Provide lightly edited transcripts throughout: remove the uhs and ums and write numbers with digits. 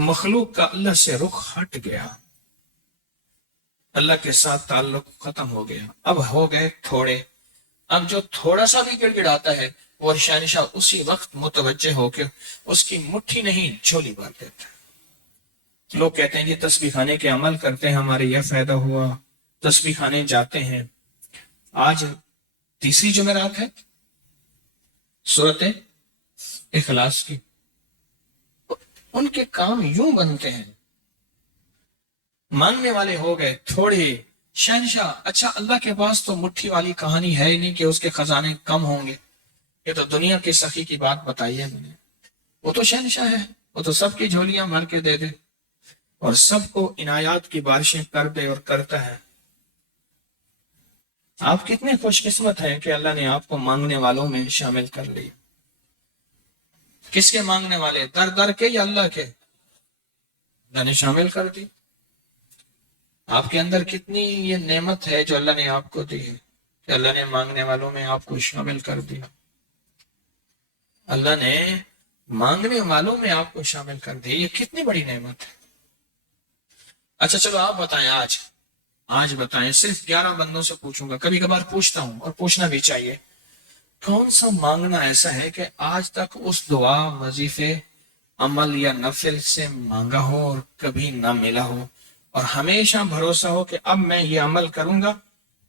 مخلوق کا اللہ سے رخ ہٹ گیا، اللہ کے ساتھ تعلق ختم ہو گیا، اب ہو گئے تھوڑے۔ اب جو تھوڑا سا بھی گڑ گڑاتا ہے وہ شہنشاہ اسی وقت متوجہ ہو کے اس کی مٹھی نہیں جھولی بھر دیتا ہے۔ لوگ کہتے ہیں یہ تسبیح خانے کے عمل کرتے ہیں ہمارے یہ فائدہ ہوا، تسبیح خانے جاتے ہیں۔ آج تیسری جمعرات ہے سورت اخلاص کی، ان کے کام یوں بنتے ہیں، مانگنے والے ہو گئے تھوڑے، شہنشاہ اچھا اللہ کے پاس تو مٹھی والی کہانی ہے ہی نہیں کہ اس کے خزانے کم ہوں گے، یہ تو دنیا کے سخی کی بات بتائی ہے میں نے، وہ تو شہنشاہ ہے، وہ تو سب کی جھولیاں بھر کے دے دے اور سب کو عنایات کی بارشیں کر دے اور کرتا ہے۔ آپ کتنے خوش قسمت ہیں کہ اللہ نے آپ کو مانگنے والوں میں شامل کر لی۔ کس کے مانگنے والے؟ در در کے یا اللہ کے؟ اللہ نے شامل کر دی۔ آپ کے اندر کتنی یہ نعمت ہے جو اللہ نے آپ کو دی ہے کہ اللہ نے مانگنے والوں میں آپ کو شامل کر دیا۔ اللہ نے مانگنے والوں میں آپ کو شامل کر دیا، یہ کتنی بڑی نعمت ہے۔ اچھا چلو آپ بتائیں، آج بتائیں، صرف 11 بندوں سے پوچھوں گا، کبھی کبھار پوچھتا ہوں اور پوچھنا بھی چاہیے، کون سا مانگنا ایسا ہے کہ آج تک اس دعا، وظیفے، عمل یا نفل سے مانگا ہو اور کبھی نہ ملا ہو اور ہمیشہ بھروسہ ہو کہ اب میں یہ عمل کروں گا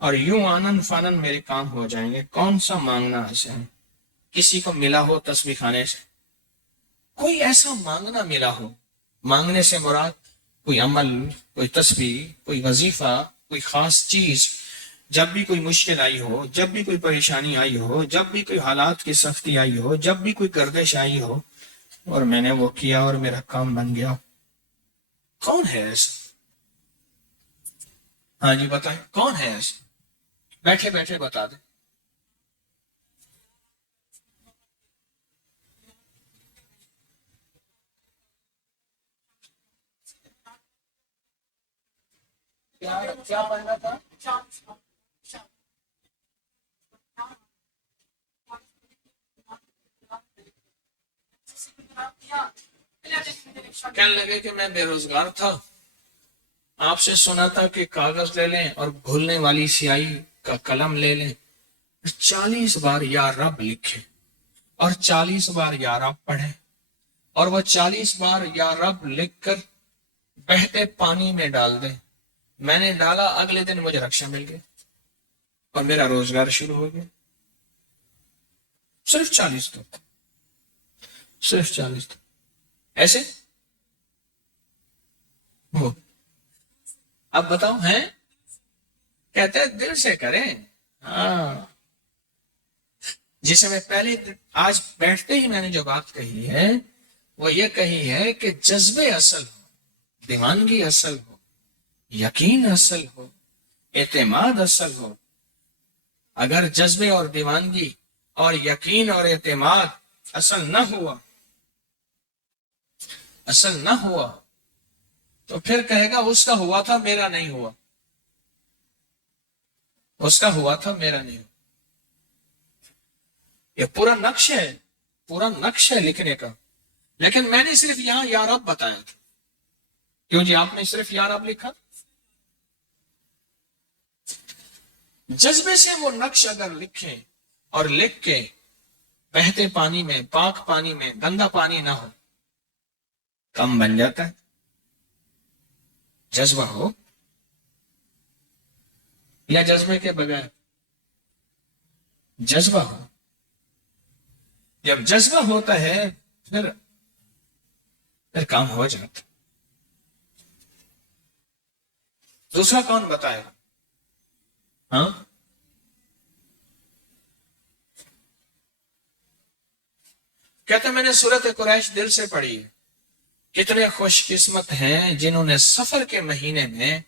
اور یوں آنن فانن میرے کام ہو جائیں گے؟ کون سا مانگنا ایسا ہے؟ کسی کو ملا ہو تسبیح خانے سے کوئی ایسا مانگنا ملا ہو؟ مانگنے سے مراد کوئی عمل، کوئی تسبیح، کوئی وظیفہ، کوئی خاص چیز، جب بھی کوئی مشکل آئی ہو، جب بھی کوئی پریشانی آئی ہو، جب بھی کوئی حالات کی سختی آئی ہو، جب بھی کوئی گردش آئی ہو اور میں نے وہ کیا اور میرا کام بن گیا، کون ہے ایسا؟ ہاں جی بتائیں، کون ہے ایسا؟ بیٹھے بیٹھے بتا دیں۔ کیا بننا تھا؟ کہنے لگے کہ میں بے روزگار تھا، آپ سے سنا تھا کہ کاغذ لے لیں اور بھولنے والی سیاہی کا قلم لے لیں، 40 بار یا رب لکھیں اور 40 بار یا رب پڑھیں اور وہ 40 بار یا رب لکھ کر بہتے پانی میں ڈال دیں۔ میں نے ڈالا، اگلے دن مجھے رکشا مل گئی اور میرا روزگار شروع ہو گیا۔ صرف 40 تو، صرف 40 تو ایسے ہو۔ اب بتاؤ ہیں؟ کہتے ہیں دل سے کریں۔ ہاں، جسے میں پہلے آج بیٹھتے ہی میں نے جو بات کہی ہے وہ یہ کہی ہے کہ جذبے اصل ہو، دیوانگی اصل ہو، یقین اصل ہو، اعتماد اصل ہو۔ اگر جذبے اور دیوانگی اور یقین اور اعتماد اصل نہ ہوا تو پھر کہے گا اس کا ہوا تھا میرا نہیں ہوا، اس کا ہوا تھا میرا نہیں ہوا۔ یہ پورا نقش ہے لکھنے کا، لیکن میں نے صرف یہاں یا رب بتایا تھا۔ کیوں جی آپ نے صرف یا رب لکھا؟ جذبے سے وہ نقش اگر لکھیں اور لکھ کے بہتے پانی میں، پاک پانی میں، گندا پانی نہ ہو، کم بن جاتا ہے۔ جذبہ ہو یا جذبے کے بغیر؟ جذبہ ہو۔ جب جذبہ ہوتا ہے پھر کام ہو جاتا۔ دوسرا کون بتائے گا؟ ہاں، کہتے میں نے سورت قریش دل سے پڑھی ہے۔ کتنے خوش قسمت ہیں جنہوں نے سفر کے مہینے میں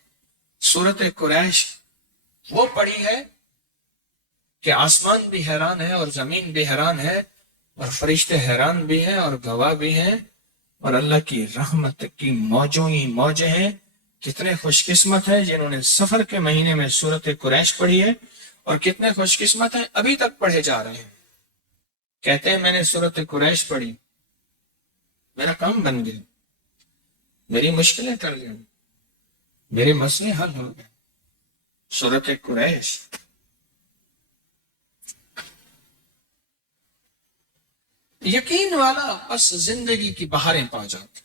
سورت قریش وہ پڑھی ہے کہ آسمان بھی حیران ہے اور زمین بھی حیران ہے اور فرشتے حیران بھی ہیں اور گواہ بھی ہیں اور اللہ کی رحمت کی موجوں ہی موجیں ہیں۔ کتنے خوش قسمت ہیں جنہوں نے سفر کے مہینے میں سورت قریش پڑھی ہے، اور کتنے خوش قسمت ہیں ابھی تک پڑھے جا رہے ہیں۔ کہتے ہیں میں نے سورت قریش پڑھی، میرا کام بن گیا، میری مشکلیں ٹل گئیں، میرے مسئلے حل ہو گئے. سورۃ قریش. یقین والا بس زندگی کی بہاریں پا جاتا،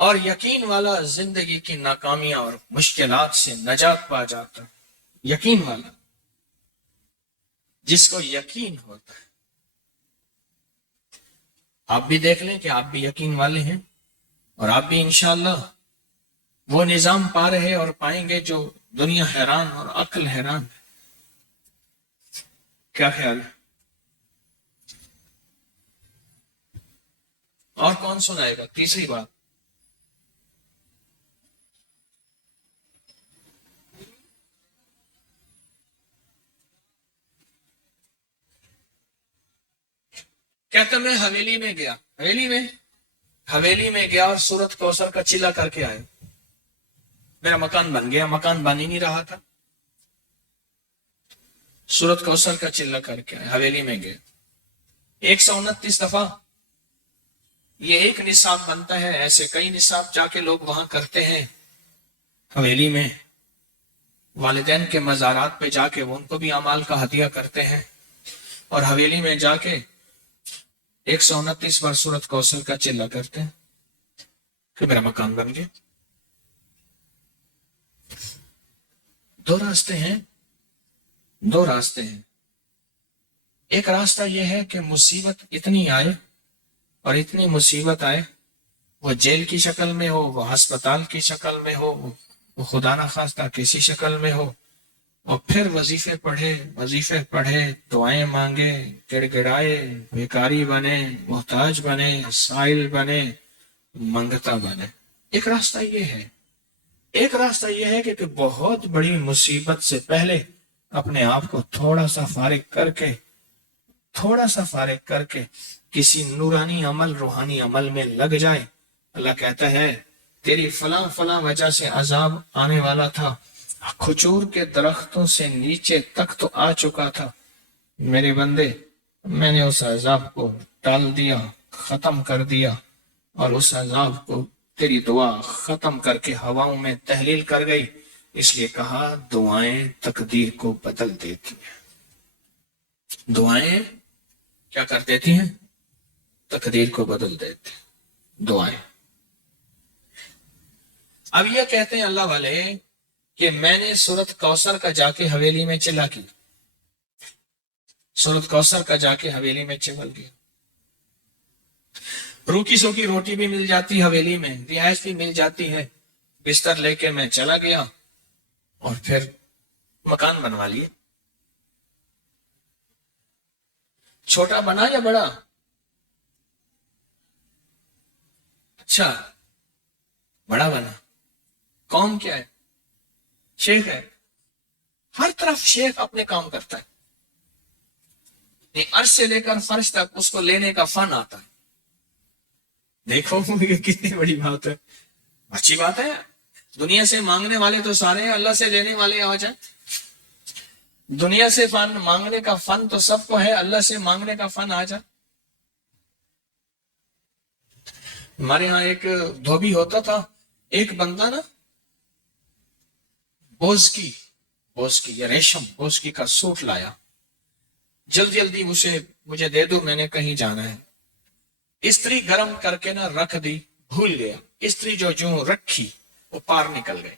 اور یقین والا زندگی کی ناکامیاں اور مشکلات سے نجات پا جاتا. یقین والا، جس کو یقین ہوتا ہے. آپ بھی دیکھ لیں کہ آپ بھی یقین والے ہیں، اور آپ بھی انشاءاللہ وہ نظام پا رہے اور پائیں گے جو دنیا حیران اور عقل حیران ہے. کیا خیال ہے؟ اور کون سنائے گا تیسری بات؟ کہتا میں حویلی میں گیا، حویلی میں گیا اور سورت کوثر کا چلا کر کے آئے. میرا مکان بن گیا، مکان بن ہی نہیں رہا تھا. سورت کوثر کا چلا کر کے آئے، حویلی میں گئے. 129 دفعہ یہ ایک نصاب بنتا ہے، ایسے کئی نصاب جا کے لوگ وہاں کرتے ہیں. حویلی میں والدین کے مزارات پہ جا کے وہ ان کو بھی اعمال کا ہدیہ کرتے ہیں، اور حویلی میں جا کے 129 بار سورت کوثر کا چلا کرتے ہیں کہ میرا مکان بن گیا. دو راستے ہیں. ایک راستہ یہ ہے کہ مصیبت اتنی آئے اور اتنی مصیبت آئے، وہ جیل کی شکل میں ہو، وہ ہسپتال کی شکل میں ہو، وہ خدا نخواستہ کسی شکل میں ہو، اور پھر وظیفے پڑھے، دعائیں مانگے، گڑ گڑائے، بیکاری بنے، محتاج بنے، سائل بنے، منگتا بنے. ایک راستہ یہ ہے کہ بہت بڑی مصیبت سے پہلے اپنے آپ کو تھوڑا سا فارغ کر کے کسی نورانی عمل، روحانی عمل میں لگ جائے. اللہ کہتا ہے تیری فلاں وجہ سے عذاب آنے والا تھا، کھجور کے درختوں سے نیچے تک تو آ چکا تھا، میرے بندے میں نے اس عذاب کو ٹال دیا، ختم کر دیا، اور اس عذاب کو تیری دعا ختم کر کے ہواؤں میں تحلیل کر گئی. اس لیے کہا دعائیں تقدیر کو بدل دیتی ہیں. دعائیں کیا کر دیتی ہیں؟ تقدیر کو بدل دیتی ہیں دعائیں. اب یہ کہتے ہیں اللہ والے کہ میں نے سورت کوثر کا جا کے حویلی میں چلا کی، سورت کوثر کا جا کے حویلی میں چمل گیا. روکی سوکی روٹی بھی مل جاتی حویلی میں، رہائش بھی مل جاتی ہے. بستر لے کے میں چلا گیا اور پھر مکان بنوا لیے. چھوٹا بنا یا بڑا؟ اچھا بڑا بنا. قوم کیا ہے؟ شیخ ہے. ہر طرف شیخ اپنے کام کرتا ہے، عرش سے لے کر فرش تک اس کو لینے کا فن آتا ہے. دیکھو یہ کتنی بڑی بات ہے، اچھی بات ہے. دنیا سے مانگنے والے تو سارے ہیں، اللہ سے لینے والے آ جائیں. دنیا سے مانگنے کا فن تو سب کو ہے، اللہ سے مانگنے کا فن آ جائے. ہمارے ہاں ایک دھوبی ہوتا تھا، ایک بندہ نا بوزکی یا ریشم بوزکی کا سوٹ لایا، جلدی اسے مجھے دے دو، میں نے کہیں جانا ہے. استری گرم کر کے نا رکھ دی، بھول گیا. استری جو رکھی وہ پار نکل گئی.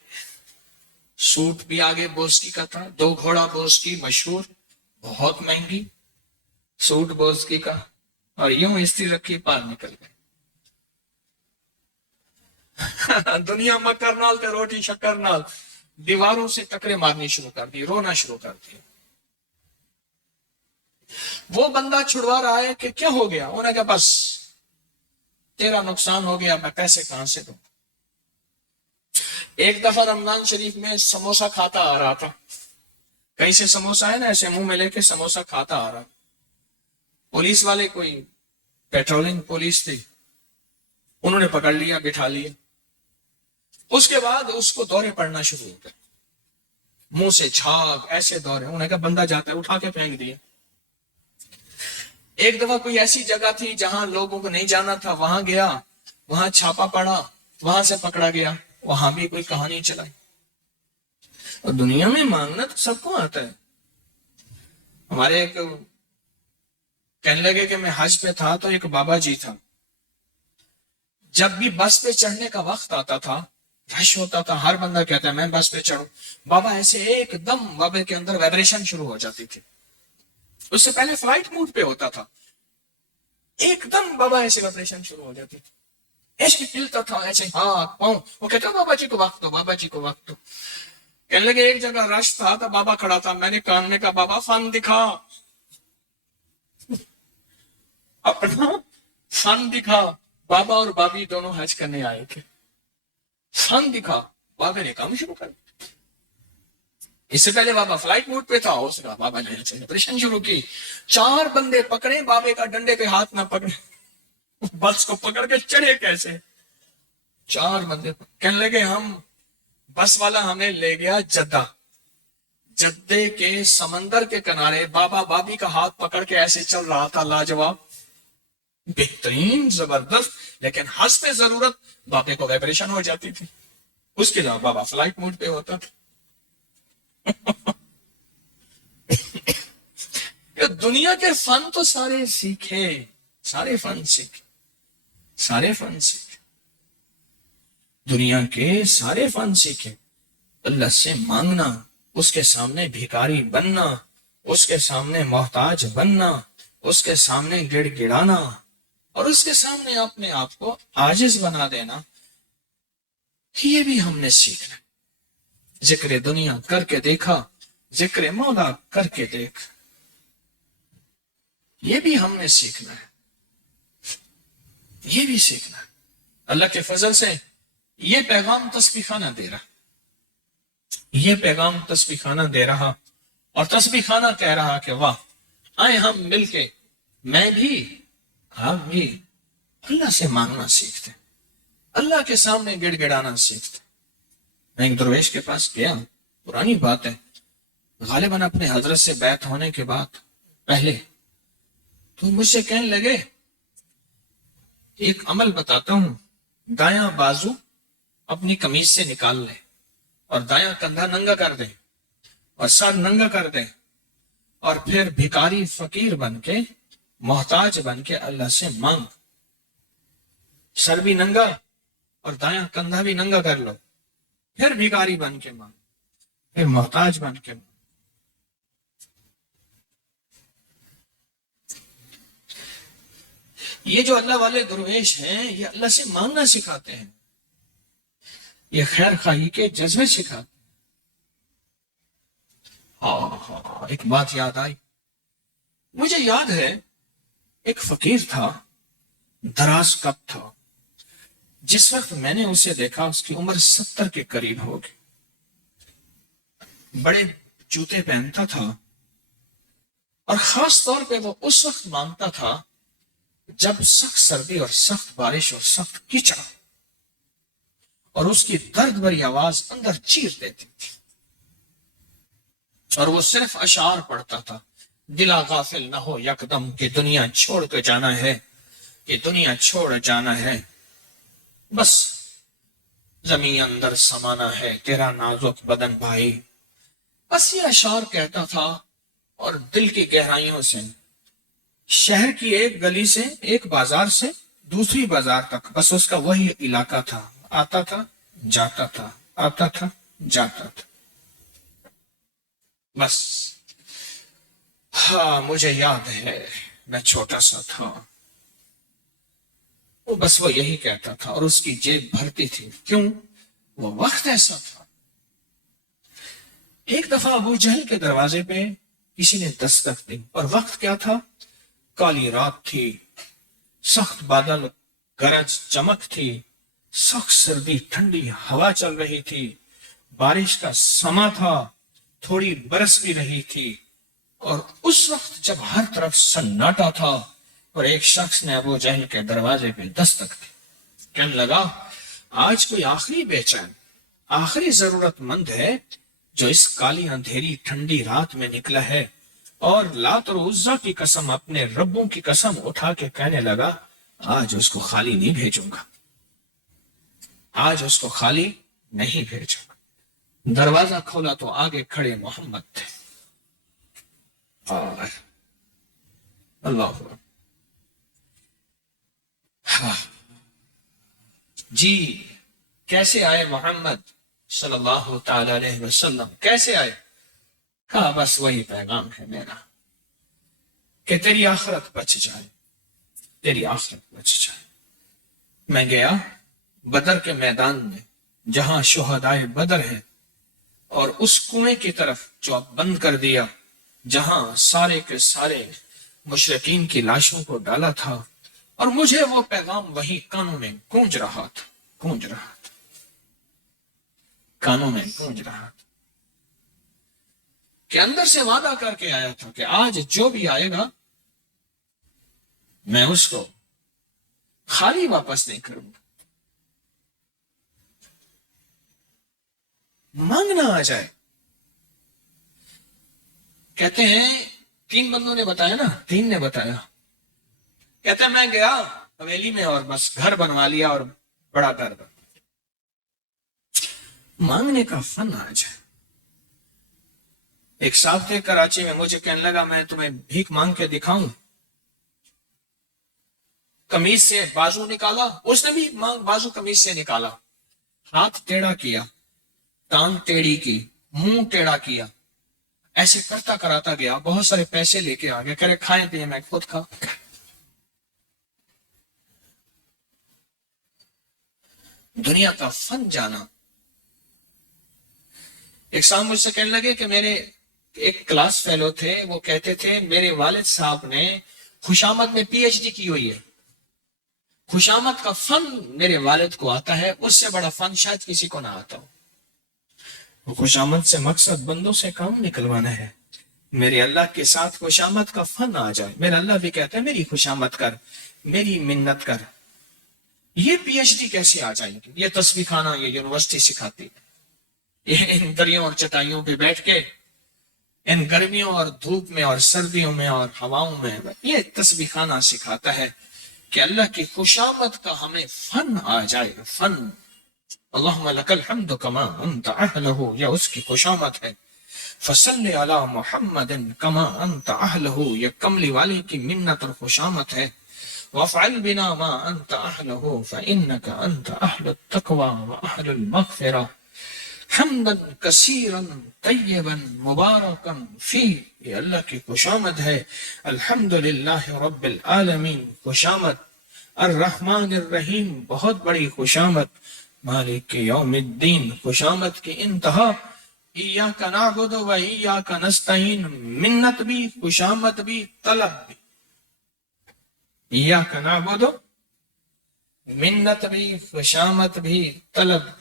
سوٹ بھی آگے بوزکی کا تھا، 2 گھوڑا بوزکی مشہور، بہت مہنگی سوٹ بوزکی کا، اور یوں استری رکھی پار نکل گئی. دنیا مکر نال تے روٹی شکر نال دیواروں سے ٹکرے مارنی شروع کر دی، رونا شروع کر دی. وہ بندہ چھڑوا رہا ہے کہ کیا ہو گیا؟ انہوں نے کہا بس تیرا نقصان ہو گیا، میں پیسے کہاں سے دوں. ایک دفعہ رمضان شریف میں سموسہ کھاتا آ رہا تھا، کہیں سے سموسہ ہے نا ایسے منہ میں لے کے سموسہ کھاتا آ رہا. پولیس والے کوئی پیٹرولنگ پولیس تھی، انہوں نے پکڑ لیا، بٹھا لیا. اس کے بعد اس کو دورے پڑنا شروع ہو گئے، منہ سے جھاگ ایسے دورے. انہوں نے کہا بندہ جاتا ہے، اٹھا کے پھینک دیا. ایک دفعہ کوئی ایسی جگہ تھی جہاں لوگوں کو نہیں جانا تھا، وہاں گیا، وہاں چھاپا پڑا، وہاں سے پکڑا گیا، وہاں بھی کوئی کہانی چلائی. اور دنیا میں مانگنا تو سب کو آتا ہے. ہمارے ایک کہنے لگے کہ میں حج پہ تھا تو ایک بابا جی تھا، جب بھی بس پہ چڑھنے کا وقت آتا تھا، رش ہوتا تھا، ہر بندہ کہتا ہے میں بس پہ چڑھوں، بابا ایسے ایک دم بابے کے اندر وائبریشن شروع ہو جاتی تھی. اس سے پہلے فلائٹ موڈ پہ ہوتا تھا، ایک دم بابا ایسے وائبریشن شروع ہو جاتی تھی، ایسے ہلتا تھا، ایسے ہاتھ پاؤں. وہ کہتا بابا جی کو وقت دو، بابا جی کو وقت دو. کہنے لگے ایک جگہ رش تھا تو بابا کھڑا تھا، میں نے کان میں کہا بابا فن دکھا، اپنا فن دکھا. بابا اور بابی دونوں حج کرنے آئے تھے، فن دکھا. بابا نے کام شروع کر دیا. اس سے پہلے بابا فلائٹ موڈ پہ تھا، اس کا بابا نے سیلیبریشن شروع کی. 4 بندے پکڑے بابے کا، ڈنڈے پہ ہاتھ نہ پکڑے، بس کو پکڑ کے چڑھے کیسے؟ 4 بندے. کہنے لگے ہم بس والا ہمیں لے گیا جدہ، جدے کے سمندر کے کنارے بابا بابی کا ہاتھ پکڑ کے ایسے چل رہا تھا، لاجواب، بہترین، زبردست. لیکن حسب ضرورت بابے کو وائبریشن ہو جاتی تھی، اس کے علاوہ بابا فلائٹ موڈ پہ ہوتا تھا. دنیا کے فن تو سارے سیکھے، سارے فن سیکھے، سارے فن سیکھے، دنیا کے سارے فن سیکھے. اللہ سے مانگنا، اس کے سامنے بھیکاری بننا، اس کے سامنے محتاج بننا، اس کے سامنے گڑ گڑانا، اور اس کے سامنے اپنے آپ کو عاجز بنا دینا، یہ بھی ہم نے سیکھنا. ذکر دنیا کر کے دیکھا، ذکر مولا کر کے دیکھ، یہ بھی ہم نے سیکھنا ہے، یہ بھی سیکھنا ہے. اللہ کے فضل سے یہ پیغام تسبیح خانہ دے رہا، یہ پیغام تسبیح خانہ دے رہا، اور تسبیح خانہ کہہ رہا کہ واہ، آئے ہم مل کے، میں بھی آپ بھی اللہ سے مانگنا سیکھتے، اللہ کے سامنے گڑ گڑانا سیکھتے. میں ایک درویش کے پاس گیا، پرانی بات ہے، غالباً اپنے حضرت سے بیعت ہونے کے بعد پہلے، تو مجھ سے کہنے لگے ایک عمل بتاتا ہوں، دایاں بازو اپنی قمیض سے نکال لے اور دایاں کندھا ننگا کر دیں اور سر ننگا کر دیں، اور پھر بھکاری فقیر بن کے، محتاج بن کے اللہ سے مانگ. سر بھی ننگا اور دایاں کندھا بھی ننگا کر لو، پھر بھکاری بن کے مانگ، پھر محتاج بن کے مانگ. یہ جو اللہ والے درویش ہیں، یہ اللہ سے مانگنا سکھاتے ہیں، یہ خیر خواہی کے جذبے سکھاتے ہیں. ایک بات یاد آئی، مجھے یاد ہے ایک فقیر تھا، دراز کب تھا، جس وقت میں نے اسے دیکھا اس کی عمر 70 کے قریب ہوگی، بڑے جوتے پہنتا تھا، اور خاص طور پہ وہ اس وقت مانگتا تھا جب سخت سردی اور سخت بارش اور سخت کیچڑ، اور اس کی درد بھری آواز اندر چیر دیتی تھی، اور وہ صرف اشعار پڑھتا تھا، دلا غافل نہ ہو یکدم کہ دنیا چھوڑ کے جانا ہے، کہ دنیا چھوڑ جانا ہے، بس زمین اندر سمانا ہے تیرا نازک بدن بھائی. بس یہ اشعار کہتا تھا، اور دل کی گہرائیوں سے، شہر کی ایک گلی سے، ایک بازار سے دوسری بازار تک، بس اس کا وہی علاقہ تھا، آتا تھا جاتا تھا، آتا تھا جاتا تھا. بس ہاں مجھے یاد ہے میں چھوٹا سا تھا، وہ بس وہ یہی کہتا تھا، اور اس کی جیب بھرتی تھی. کیوں؟ وہ وقت ایسا تھا. ایک دفعہ ابو جہل کے دروازے پہ کسی نے دستک دی، اور وقت کیا تھا؟ کالی رات تھی، سخت بادل گرج چمک تھی، سخت سردی ٹھنڈی ہوا چل رہی تھی، بارش کا سما تھا، تھوڑی برس بھی رہی تھی. اور اس وقت جب ہر طرف سناٹا تھا، اور ایک شخص نے ابو جہل کے دروازے پہ دستک دی، کہنے لگا آج کوئی آخری بے چین، آخری ضرورت مند ہے جو اس کالی اندھیری ٹھنڈی رات میں نکلا ہے، اور لات اور عزا کی قسم، اپنے ربوں کی قسم اٹھا کے کہنے لگا آج اس کو خالی نہیں بھیجوں گا، آج اس کو خالی نہیں بھیجا. دروازہ کھولا تو آگے کھڑے محمد تھے. اور اللہ ہاں جی کیسے آئے محمد صلی اللہ تعالی علیہ وسلم؟ کیسے آئے؟ کہا بس وہی پیغام ہے میرا کہ تیری آخرت بچ جائے، تیری آخرت بچ جائے. میں گیا بدر کے میدان میں جہاں شہدائے بدر ہے، اور اس کنویں کی طرف جو اب بند کر دیا جہاں سارے کے سارے مشرکین کی لاشوں کو ڈالا تھا، اور مجھے وہ پیغام وہی کانوں میں گونج رہا تھا، گونج رہا تھا، کانوں میں گونج رہا تھا کہ اندر سے وعدہ کر کے آیا تھا کہ آج جو بھی آئے گا میں اس کو خالی واپس نہیں کروں گا. مانگنا آ جائے. کہتے ہیں 3 بندوں نے بتایا نا، 3 نے بتایا. کہتے ہیں میں گیا حویلی میں اور بس گھر بنوا لیا اور بڑا گھر بن. مانگنے کا فن آ جائے. ایک صاحب تھے کراچی میں، مجھے کہنے لگا میں تمہیں بھیک مانگ کے دکھاؤں. قمیض سے بازو نکالا، اس نے بھی بازو قمیض سے نکالا، ہاتھ ٹیڑھا کیا، ٹانگ ٹیڑھی کی، منہ ٹیڑھا کیا، ایسے کرتا کراتا گیا. بہت سارے پیسے لے کے آ گیا، کہہ رہے کھائیں پیے میں خود کھا. دنیا کا فن جانا. ایک صاحب مجھ سے کہنے لگے کہ میرے ایک کلاس فیلو تھے، وہ کہتے تھے میرے والد صاحب نے خوشامد میں پی ایچ ڈی کی ہوئی ہے. خوشامد کا فن میرے والد کو آتا ہے، اس سے بڑا فن شاید کسی کو نہ آتا ہو. خوشامد سے مقصد بندوں سے کام نکلوانا ہے. میرے اللہ کے ساتھ خوشامد کا فن آ جائے. میرا اللہ بھی کہتا ہے میری خوشامد کر، میری منت کر. یہ پی ایچ ڈی کیسے آ جائے گی؟ یہ تسبیح خانہ، یہ یونیورسٹی سکھاتی ہے. یہ ان دریوں اور چٹائیوں پہ بیٹھ کے ان گرمیوں اور دھوپ میں اور سردیوں میں اور ہواؤں میں یہ تسبیح خانہ سکھاتا ہے کہ اللہ کی خوشامد کا ہمیں فن آ جائے. فن اللہم لک الحمد کما انت اہلہ، یہ اس کی خوشامد ہے. فصلی علی محمد کما انت اہلہ، یہ کملی والی کی منت اور خوشامد ہے. وافعل بنا ما انت اہلہ فانک انت اہل التقوی واہل المغفرہ حمدا کثیرا طیبا مبارکا فی. یہ اللہ کی خوشامد ہے. الحمدللہ رب العالمین خوشامد. الرحمن الرحیم بہت بڑی خوشامد. مالک یوم الدین خوشامد کی انتہا. ایاک نعبد و ایاک نستعین، منت بھی، خوشامد بھی، طلب بھی. ایاک نعبد، منت بھی، خوشامد بھی، طلب بھی.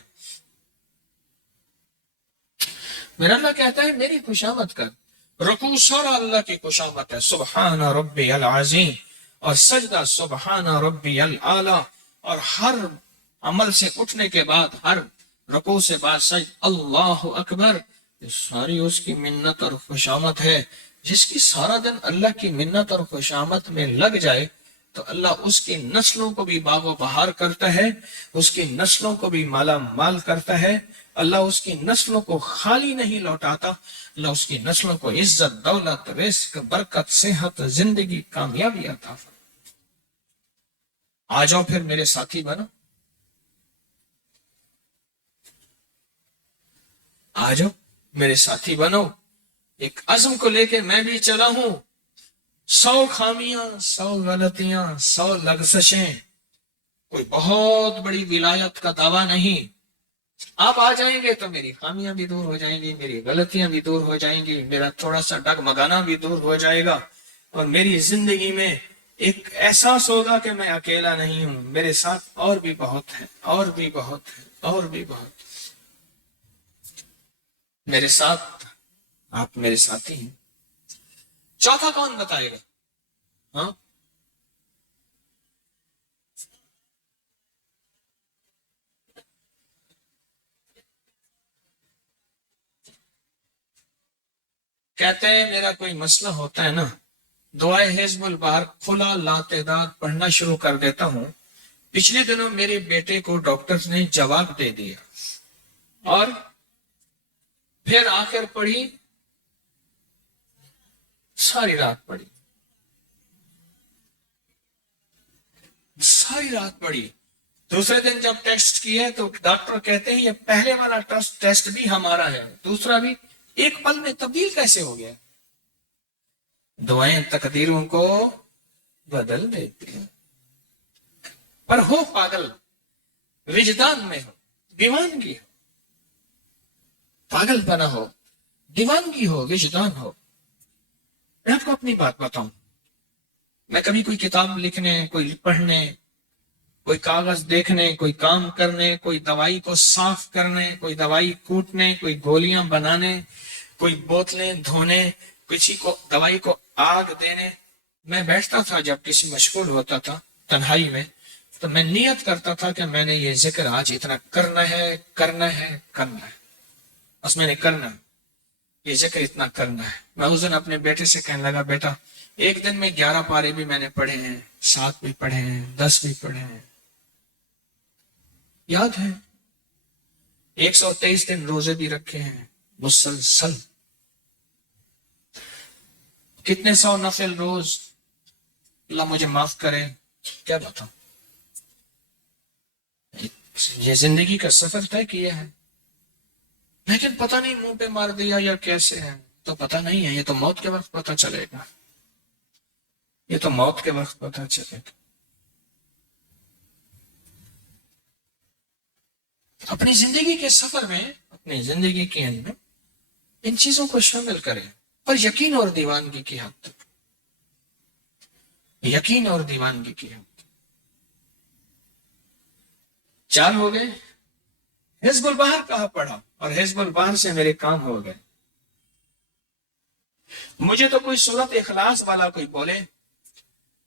میرا اللہ کہتا ہے میری خوشامد کر. رکوع سارا اللہ کی خوشامد ہے، سبحان ربی العظیم، اور سجدہ سبحان ربی الاعلی، اور ہر عمل سے اٹھنے کے بعد، ہر رکوع سے بعد سجد اللہ اکبر. یہ ساری اس کی منت اور خوشامد ہے. جس کی سارا دن اللہ کی منت اور خوشامد میں لگ جائے تو اللہ اس کی نسلوں کو بھی باغ و بہار کرتا ہے، اس کی نسلوں کو بھی مالا مال کرتا ہے. اللہ اس کی نسلوں کو خالی نہیں لوٹاتا، اللہ اس کی نسلوں کو عزت، دولت، رزق، برکت، صحت، زندگی، کامیابی عطا فرماتا. آ جاؤ پھر میرے ساتھی بنو. آ جاؤ میرے ساتھی بنو. ایک عزم کو لے کے میں بھی چلا ہوں. 100 خامیاں، 100 غلطیاں، 100 لغزشیں، کوئی بہت بڑی ولایت کا دعویٰ نہیں. آپ آ جائیں گے تو میری خامیاں بھی دور ہو جائیں گی، میری غلطیاں بھی دور ہو جائیں گی، میرا تھوڑا سا ڈگمگانا بھی دور ہو جائے گا، اور میری زندگی میں ایک احساس ہوگا کہ میں اکیلا نہیں ہوں، میرے ساتھ اور بھی بہت ہیں، اور بھی بہت ہیں، اور بھی بہت. میرے ساتھ آپ میرے ساتھی ہیں. چوتھا کون بتائے گا؟ ہاں کہتے ہیں میرا کوئی مسئلہ ہوتا ہے نا، دعائے حزب البحر کھلا لا تعداد پڑھنا شروع کر دیتا ہوں. پچھلے دنوں میرے بیٹے کو ڈاکٹرز نے جواب دے دیا اور پھر آخر پڑھی، ساری رات پڑھی، ساری رات پڑھی۔ دوسرے دن جب ٹیسٹ کیے تو ڈاکٹر کہتے ہیں یہ پہلے والا ٹیسٹ بھی ہمارا ہے، دوسرا بھی، ایک پل میں تبدیل کیسے ہو گیا؟ دعائیں تقدیروں کو بدل دیتی ہیں۔ پر ہو پاگل، وجدان میں ہو، دیوانگی ہو، پاگل بنا ہو، دیوانگی ہو، وجدان ہو۔ میں آپ کو اپنی بات بتاؤں، میں کبھی کوئی کتاب لکھنے، کوئی پڑھنے، کوئی کاغذ دیکھنے، کوئی کام کرنے، کوئی دوائی کو صاف کرنے، کوئی دوائی کوٹنے، کوئی گولیاں بنانے، کوئی بوتلیں دھونے، کسی کو دوائی کو آگ دینے، میں بیٹھتا تھا جب کسی مشغول ہوتا تھا تنہائی میں، تو میں نیت کرتا تھا کہ میں نے یہ ذکر آج اتنا کرنا ہے، کرنا ہے، کرنا ہے، بس میں نے کرنا ہے، یہ ذکر اتنا کرنا ہے۔ میں اس دن اپنے بیٹے سے کہنے لگا، بیٹا ایک دن میں 11 پارے بھی میں نے پڑھے ہیں، 7 بھی پڑھے ہیں، 10 بھی پڑھے ہیں، یاد ہے، 123 دن روزے بھی رکھے ہیں مسلسل، کتنے سو نفل روز، اللہ مجھے معاف کرے، کیا بتاؤں، یہ زندگی کا سفر طے کیا ہے، لیکن پتہ نہیں منہ پہ مار دیا یا کیسے ہے تو پتہ نہیں ہے، یہ تو موت کے وقت پتہ چلے گا، یہ تو موت کے وقت پتہ چلے گا۔ اپنی زندگی کے سفر میں، اپنی زندگی کے اندر ان چیزوں کو شامل کریں، پر یقین اور دیوانگی کی حد تک، یقین اور دیوانگی کی حد تک۔ 4 ہو گئے، حزب البحر کہاں پڑھا اور حزب البحر سے میرے کام ہو گئے۔ مجھے تو کوئی سورت اخلاص والا کوئی بولے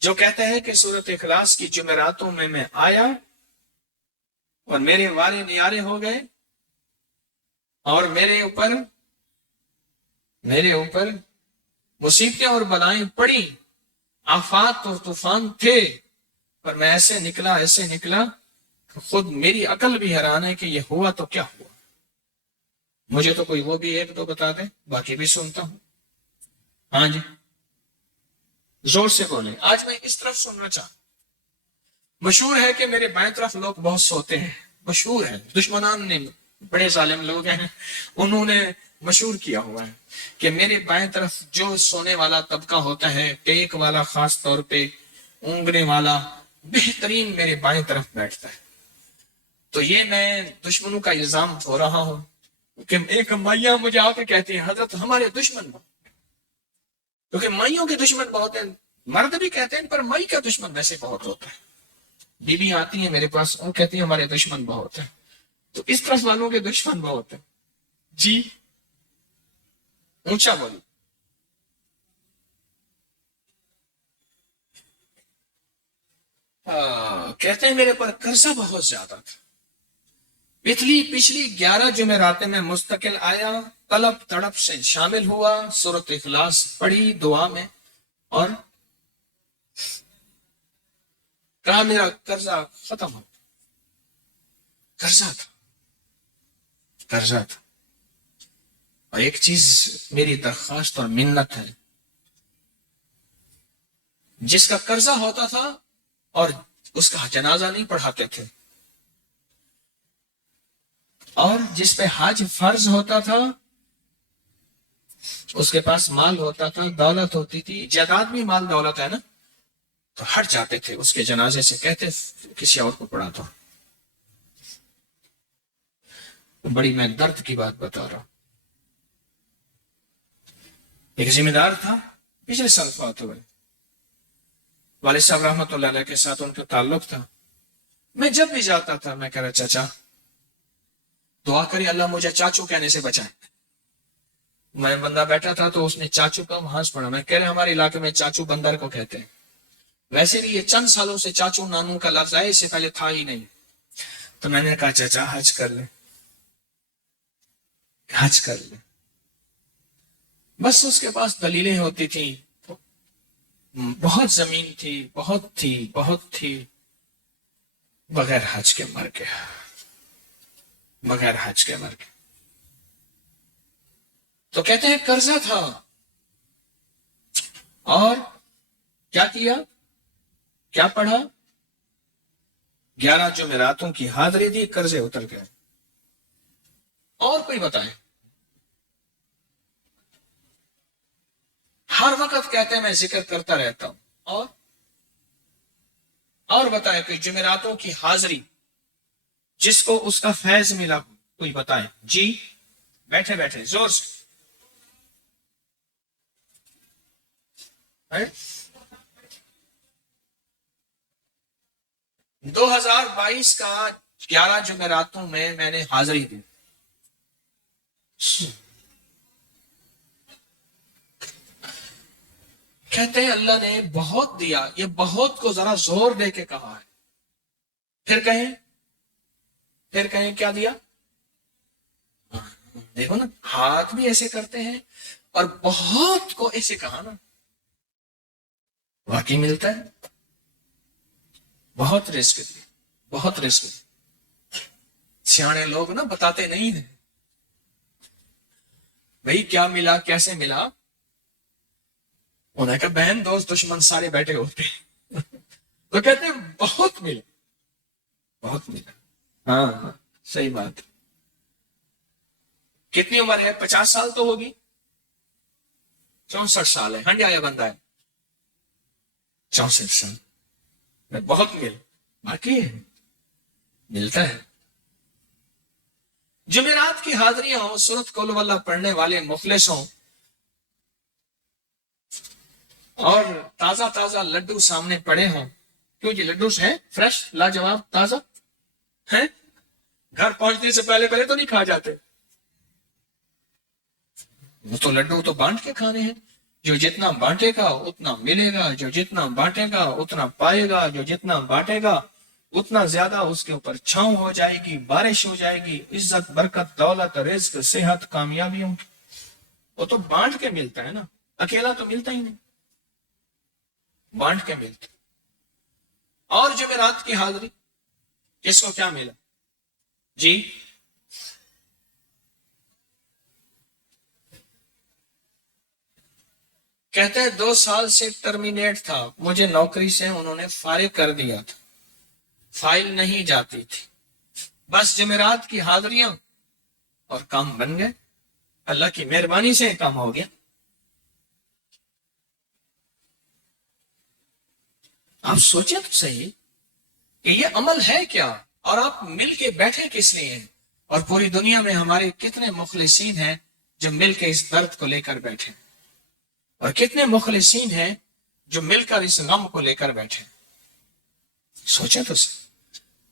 جو کہتا ہے کہ سورت اخلاص کی جمعراتوں میں آیا اور میرے وارے نیارے ہو گئے اور میرے اوپر مصیبتیں اور بلائیں پڑی، آفات اور طوفان تھے، پر میں ایسے نکلا خود میری عقل بھی حیران ہے کہ یہ ہوا تو کیا ہوا۔ مجھے تو کوئی وہ بھی 1-2 بتا دے، باقی بھی سنتا ہوں۔ ہاں جی، زور سے بولیں، آج میں اس طرف سننا چاہتا ہوں۔ مشہور ہے کہ میرے بائیں طرف لوگ بہت سوتے ہیں، مشہور ہے، دشمنان نے، بڑے ظالم لوگ ہیں، انہوں نے مشہور کیا ہوا ہے کہ میرے بائیں طرف جو سونے والا طبقہ ہوتا ہے، ٹیک والا خاص طور پہ، اونگنے والا، بہترین میرے بائیں طرف بیٹھتا ہے۔ تو یہ میں دشمنوں کا الزام ہو رہا ہوں کہ ایک مائیاں مجھے آ کے کہتی ہیں، حضرت ہمارے دشمن بہت، کیونکہ مائیوں کے دشمن بہت ہیں، مرد بھی کہتے ہیں پر مائی کا دشمن ویسے بہت ہوتا ہے۔ بیوی آتی ہیں میرے پاس، وہ کہتی ہیں ہمارے دشمن بہت ہیں، تو اس طرف والوں کے دشمن بہت ہیں۔ جی اونچا بولی۔ کہتے ہیں میرے پر قرضہ بہت زیادہ تھا، پچھلی 11 جمعراتیں میں مستقل آیا، طلب تڑپ سے شامل ہوا، سورت اخلاص پڑھی دعا میں، اور کہا میرا قرضہ ختم ہو، قرضہ تھا۔ اور ایک چیز میری درخواست اور منت ہے، جس کا قرضہ ہوتا تھا اور اس کا جنازہ نہیں پڑھاتے تھے، اور جس پہ حج فرض ہوتا تھا، اس کے پاس مال ہوتا تھا، دولت ہوتی تھی، جائیداد بھی مال دولت ہے نا، تو ہٹ جاتے تھے اس کے جنازے سے، کہتے کسی اور کو پڑھا دو۔ بڑی میں درد کی بات بتا رہا ہوں۔ ایک ذمہ دار تھا، پچھلے سال فوت ہوئے، والد صاحب رحمۃ اللہ علیہ کے ساتھ ان کا تعلق تھا۔ میں جب بھی جاتا تھا میں کہہ رہا چاچا دعا کری اللہ مجھے چاچو کہنے سے بچائے۔ میں بندہ بیٹھا تھا تو اس نے چاچو کا ہنس پڑا، میں کہہ رہا ہمارے علاقے میں چاچو بندر کو کہتے ہیں، ویسے بھی یہ چند سالوں سے چاچو نانو کا لفظ ہے، اس سے پہلے تھا ہی نہیں۔ تو میں نے کہا چاچا حج کر لے، حج کر لے۔ بس اس کے پاس دلیلیں ہوتی تھیں، بہت زمین تھی، بہت تھی۔ بغیر حج کے مر گیا، بغیر حج کے مر گیا۔ تو کہتے ہیں قرضہ تھا، اور کیا کیا، کیا پڑھا، 11 جمعراتوں کی حاضری دی، قرضے اتر گئے۔ اور کوئی بتائے؟ ہر وقت کہتے ہیں میں ذکر کرتا رہتا ہوں، اور بتائے کوئی جمعراتوں کی حاضری جس کو اس کا فیض ملا، کوئی بتائے؟ جی بیٹھے بیٹھے زور سے۔ 2022 کا 11 جمعراتوں میں نے حاضری دی۔ کہتے ہیں اللہ نے بہت دیا، یہ بہت کو ذرا زور دے کے کہا ہے۔ پھر کہیں کیا دیا؟ دیکھو نا، ہاتھ بھی ایسے کرتے ہیں اور بہت کو ایسے کہا نا، واقعی ملتا ہے۔ بہت رزق دی، بہت رزق دی۔ سیانے لوگ نا بتاتے نہیں ہیں بھئی کیا ملا، کیسے ملا۔ انہیں کہا بہن دوست دشمن سارے بیٹھے ہوتے ہیں تو کہتے ہیں بہت ملا، بہت ملا۔ ہاں صحیح بات۔ کتنی عمر ہے؟ 50 سال تو ہوگی، 64 سال ہے، ہنڈیا یا بندہ ہے؟ 64 سال میں بہت مل، باقی ہے، ملتا ہے۔ جمعرات کی حاضریاں ہوں، سورت قل واللہ پڑھنے والے مخلص ہوں، اور تازہ تازہ لڈو سامنے پڑے ہوں۔ کیوں جی؟ لڈو ہے فریش، لاجواب، تازہ ہے، گھر پہنچنے سے پہلے تو نہیں کھا جاتے، وہ تو لڈو تو بانٹ کے کھانے ہیں۔ جو جتنا بانٹے گا اتنا ملے گا، جو جتنا بانٹے گا اتنا پائے گا، جو جتنا بانٹے گا اتنا زیادہ اس کے اوپر چھاؤں ہو جائے گی، بارش ہو جائے گی، عزت، برکت، دولت، رزق، صحت، کامیابی ہوں۔ وہ تو بانٹ کے ملتا ہے نا، اکیلا تو ملتا ہی نہیں، بانٹ کے ملتا۔ اور جمعرات کی حاضری کس کو کیا ملا؟ جی کہتے ہیں 2 سال سے ٹرمینیٹ تھا، مجھے نوکری سے انہوں نے فارغ کر دیا تھا، فائل نہیں جاتی تھی، بس جمعرات کی حاضریاں اور کام بن گئے، اللہ کی مہربانی سے کام ہو گیا۔ آپ سوچیں تو صحیح کہ یہ عمل ہے کیا، اور آپ مل کے بیٹھے کس لیے ہیں؟ اور پوری دنیا میں ہمارے کتنے مخلصین ہیں جو مل کے اس درد کو لے کر بیٹھے، اور کتنے مخلصین ہیں جو مل کر اس غم کو لے کر بیٹھے؟ سوچیں تو صحیح۔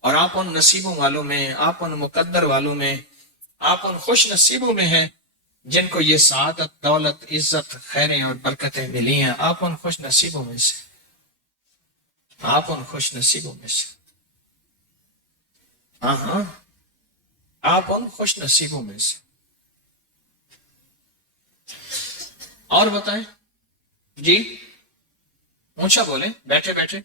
اور آپ ان نصیبوں والوں میں، آپ ان مقدر والوں میں، آپ ان خوش نصیبوں میں ہیں جن کو یہ سعادت، دولت، عزت، خیریں اور برکتیں ملی ہیں۔ آپ ان خوش نصیبوں میں سے، آپ ان خوش نصیبوں میں سے، ہاں آپ ان خوش نصیبوں میں سے۔ اور بتائیں جی، اونچا بولیں، بیٹھے بیٹھے۔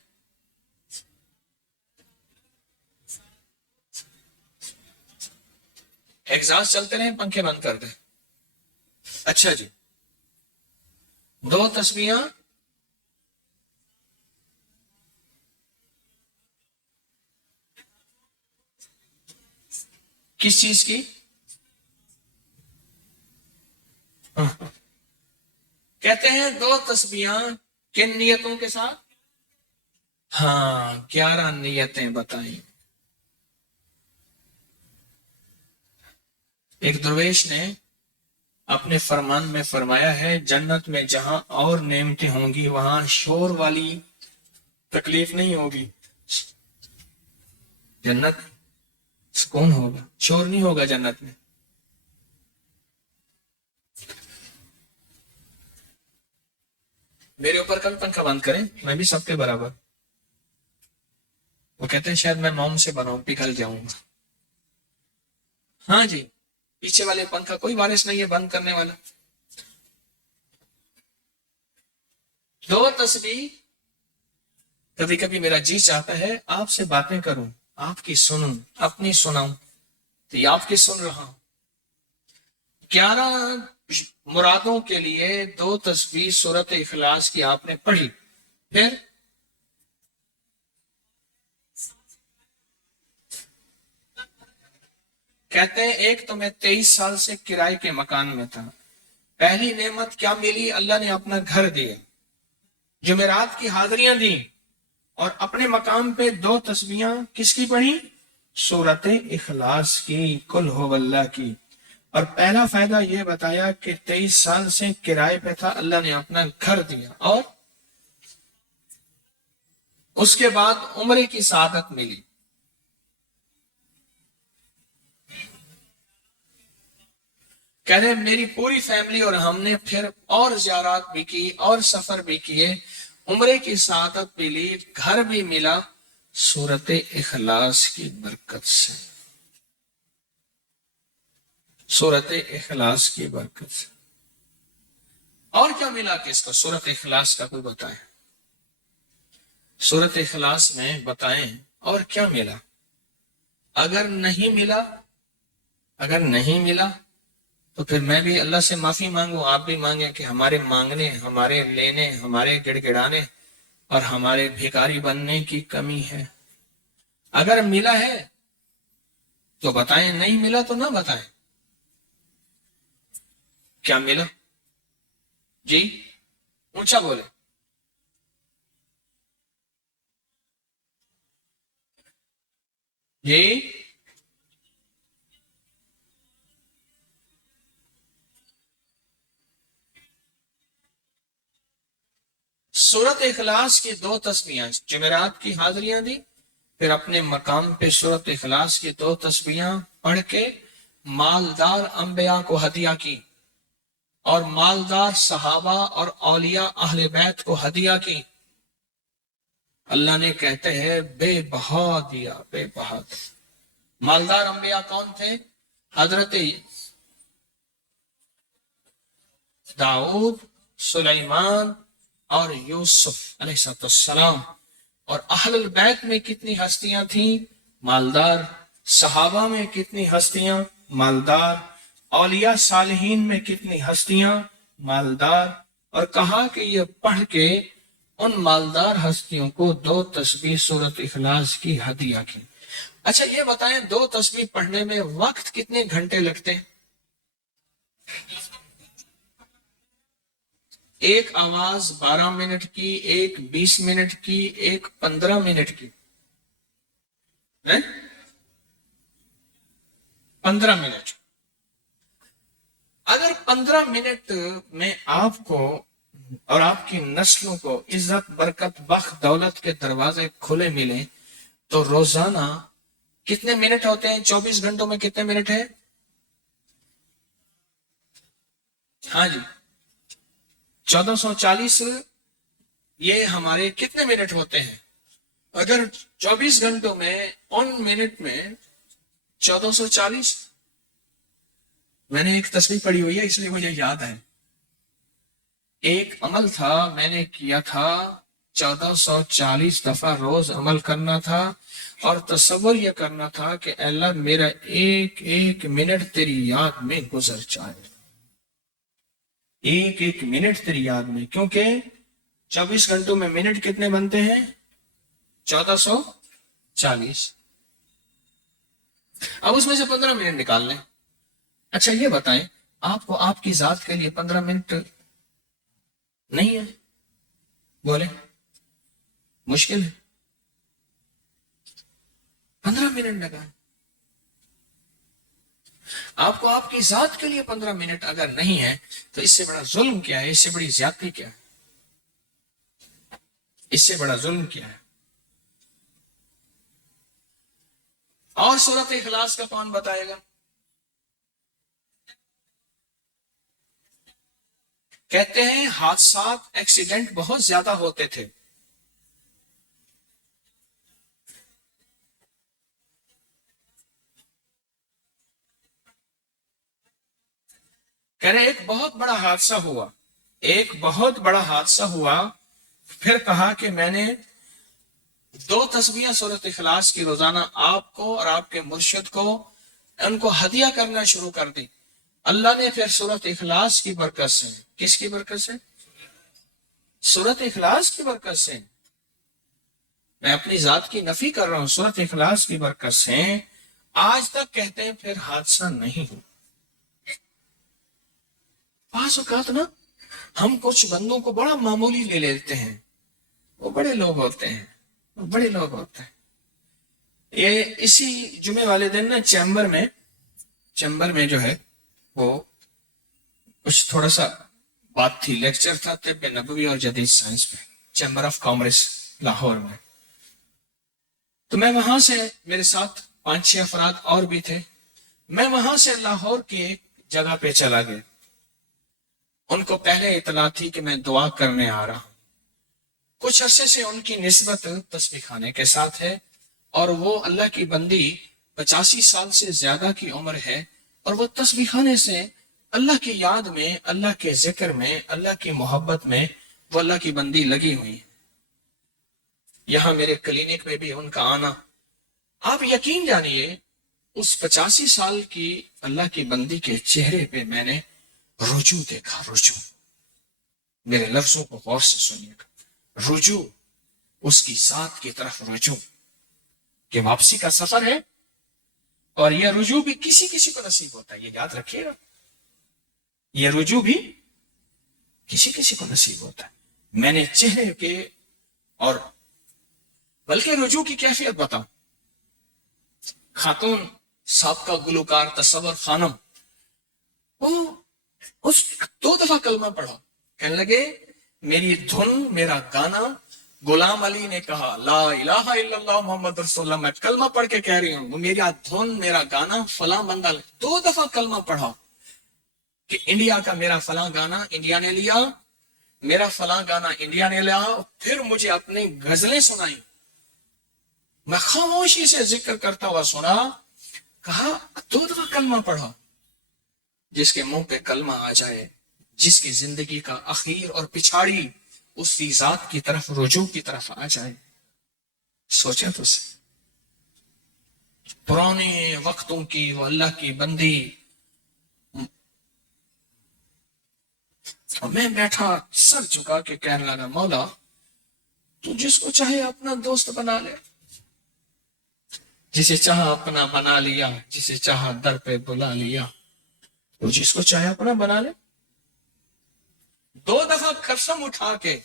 ایگزاس چلتے رہیں، پنکھے بند کر دیں۔ اچھا جی، 2 تسبیحاں کس چیز کی؟ کہتے ہیں 2 تسبیحاں کن نیتوں کے ساتھ؟ ہاں 11 نیتیں بتائیں۔ ایک درویش نے اپنے فرمان میں فرمایا ہے جنت میں جہاں اور نعمتیں ہوں گی وہاں شور والی تکلیف نہیں ہوگی، جنت سکون ہوگا، شور نہیں ہوگا جنت میں۔ میرے اوپر کل پنکھا بند کریں، میں بھی سب کے برابر۔ وہ کہتے ہیں شاید میں موم سے بناؤں، پگھل جاؤں گا۔ ہاں جی، پیچھے والے پنکھا کوئی بارش نہیں ہے بند کرنے والا۔ 2 تسبیح، کبھی کبھی میرا جی چاہتا ہے آپ سے باتیں کروں، آپ کی سنوں اپنی سناؤں تو یہ آپ کی سن رہا ہوں. 11 مرادوں کے لیے 2 تسبیح سورت اخلاص کی آپ نے پڑھی. پھر کہتے ہیں ایک تو میں 23 سال سے کرائے کے مکان میں تھا. پہلی نعمت کیا ملی؟ اللہ نے اپنا گھر دیا، جمعرات کی حاضریاں دی، اور اپنے مقام پہ 2 تسبیحاں کس کی پڑھی؟ سورت اخلاص کی، قل هو اللہ کی. اور پہلا فائدہ یہ بتایا کہ 23 سال سے کرائے پہ تھا، اللہ نے اپنا گھر دیا، اور اس کے بعد عمرے کی سعادت ملی. کہہ رہے میری پوری فیملی اور ہم نے پھر اور زیارات بھی کی اور سفر بھی کیے، عمرے کی سعادت بھی لی، گھر بھی ملا سورت اخلاص کی برکت سے. سورت اخلاص کی برکت سے. اور کیا ملا کس کو؟ سورت اخلاص کا کوئی بتائیں. سورت اخلاص میں بتائیں اور کیا ملا. اگر نہیں ملا تو پھر میں بھی اللہ سے معافی مانگوں، آپ بھی مانگیں کہ ہمارے مانگنے، ہمارے لینے، ہمارے گڑ گڑانے اور ہمارے بھیکاری بننے کی کمی ہے. اگر ملا ہے تو بتائیں، نہیں ملا تو نہ بتائیں. کیا ملا؟ جی اونچا بولے. جی سورت اخلاص کی 2 تسبیحاں، جمعرات کی حاضریاں دی، پھر اپنے مقام پہ سورت اخلاص کی 2 تسبیحاں پڑھ کے مالدار انبیاء کو ہدیہ کی، اور مالدار صحابہ اور اولیاء اہل بیت کو ہدیہ کی. اللہ نے کہتے ہیں بے بہا دیا، بے بہا دیا. مالدار انبیاء کون تھے؟ حضرت داؤد، سلیمان اور یوسف علیہ السلام. اور اہل البیت میں کتنی ہستیاں تھیں؟ مالدار. صحابہ میں کتنی ہستیاں؟ مالدار. اولیاء صالحین میں کتنی ہستیاں؟ مالدار. اور کہا کہ یہ پڑھ کے ان مالدار ہستیوں کو 2 تسبیح سورت اخلاص کی ہدیہ کی. اچھا یہ بتائیں 2 تسبیح پڑھنے میں وقت کتنے گھنٹے لگتے ہیں؟ ایک آواز 12 منٹ کی، ایک 20 منٹ کی، ایک 15 منٹ کی. 15 منٹ. اگر 15 منٹ میں آپ کو اور آپ کی نسلوں کو عزت، برکت، بخت، دولت کے دروازے کھلے ملے تو روزانہ کتنے منٹ ہوتے ہیں؟ 24 گھنٹوں میں کتنے منٹ ہے؟ ہاں جی 1440. یہ ہمارے کتنے منٹ ہوتے ہیں؟ اگر 24 گھنٹوں میں ان منٹ میں 1440. میں نے ایک تصویر پڑھی ہوئی ہے اس لیے مجھے یاد ہے. ایک عمل تھا میں نے کیا تھا 1440 دفعہ روز عمل کرنا تھا، اور تصور یہ کرنا تھا کہ اللہ میرا ایک ایک منٹ تیری یاد میں گزر جائے. ایک ایک منٹ تیری یاد میں، کیونکہ 24 گھنٹوں میں منٹ کتنے بنتے ہیں؟ 1440. اب اس میں سے 15 منٹ نکال لیں. اچھا یہ بتائیں آپ کو آپ کی ذات کے لیے 15 منٹ نہیں ہے؟ بولے مشکل ہے. 15 منٹ لگا. آپ کو آپ کی ذات کے لیے 15 منٹ اگر نہیں ہے تو اس سے بڑا ظلم کیا ہے؟ اس سے بڑی زیادتی کیا ہے؟ اس سے بڑا ظلم کیا ہے؟ اور سورت اخلاص کا کون بتائے گا؟ کہتے ہیں حادثات، ایکسیڈنٹ بہت زیادہ ہوتے تھے. کہہ رہے ایک بہت بڑا حادثہ ہوا، ایک بہت بڑا حادثہ ہوا. پھر کہا کہ میں نے 2 تسبیحیں سورۃ اخلاص کی روزانہ آپ کو اور آپ کے مرشد کو ان کو ہدیہ کرنا شروع کر دی. اللہ نے پھر سورۃ اخلاص کی برکت سے، کس کی برکت سے؟ سورۃ اخلاص کی برکت سے، میں اپنی ذات کی نفی کر رہا ہوں، سورۃ اخلاص کی برکت سے آج تک کہتے ہیں پھر حادثہ نہیں ہو. بعض اوقات نا ہم کچھ بندوں کو بڑا معمولی لے لیتے ہیں، وہ بڑے لوگ ہوتے ہیں، وہ بڑے لوگ ہوتے ہیں. یہ اسی جمعے والے دن نا چیمبر میں جو ہے وہ کچھ تھوڑا سا بات تھی، لیکچر تھا طب نبوی اور جدید سائنس پہ، چیمبر آف کامرس لاہور میں. تو میں وہاں سے، میرے ساتھ 5-6 افراد اور بھی تھے، میں وہاں سے لاہور کی ایک جگہ پہ چلا گیا. ان کو پہلے اطلاع تھی کہ میں دعا کرنے آ رہا ہوں. کچھ عرصے سے ان کی نسبت تسبیح خانے کے ساتھ ہے، اور وہ اللہ کی بندی 85 سال سے زیادہ کی عمر ہے، اور وہ تسبیح خانے سے اللہ کی یاد میں، اللہ کے ذکر میں، اللہ کی محبت میں وہ اللہ کی بندی لگی ہوئی. یہاں میرے کلینک میں بھی ان کا آنا، آپ یقین جانیے اس 85 سال کی اللہ کی بندی کے چہرے پہ میں نے رجوع دیکھا. رجوع، میرے لفظوں کو غور سے سنیے گا، رجوع، اس کی ذات کی طرف رجوع، کہ واپسی کا سفر ہے، اور یہ رجوع بھی کسی کسی کو نصیب ہوتا ہے، یہ یاد رکھیے گا، یہ رجوع بھی کسی کسی کو نصیب ہوتا ہے. میں نے چہرے کے، اور بلکہ رجوع کی کیفیت بتاؤں، خاتون سابقہ گلوکار تصور خانم، وہ اس 2 دفعہ کلمہ پڑھا، کہنے لگے میری دھن، میرا گانا، غلام علی نے کہا لا الہ الا اللہ محمد رسول اللہ، میں کلمہ پڑھ کے کہہ رہی ہوں، میرا دھن، میرا گانا فلاں بندہ 2 دفعہ کلمہ پڑھا کہ انڈیا کا میرا فلاں گانا انڈیا نے لیا، میرا فلاں گانا انڈیا نے لیا. پھر مجھے اپنی غزلیں سنائی، میں خاموشی سے ذکر کرتا ہوا سنا. کہا 2 دفعہ کلمہ پڑھا. جس کے منہ پہ کلمہ آ جائے، جس کی زندگی کا اخیر اور پچھاڑی اس کی ذات کی طرف، رجوع کی طرف آ جائے. سوچیں تو سے، پرانے وقتوں کی وہ اللہ کی بندی، میں بیٹھا سر جھکا کے کہنے لگا مولا تو جس کو چاہے اپنا دوست بنا لے، جسے چاہا اپنا بنا لیا، جسے چاہا در پہ بلا لیا، تو جس کو چاہے اپنا بنا لے. 2 دفعہ قسم اٹھا کے،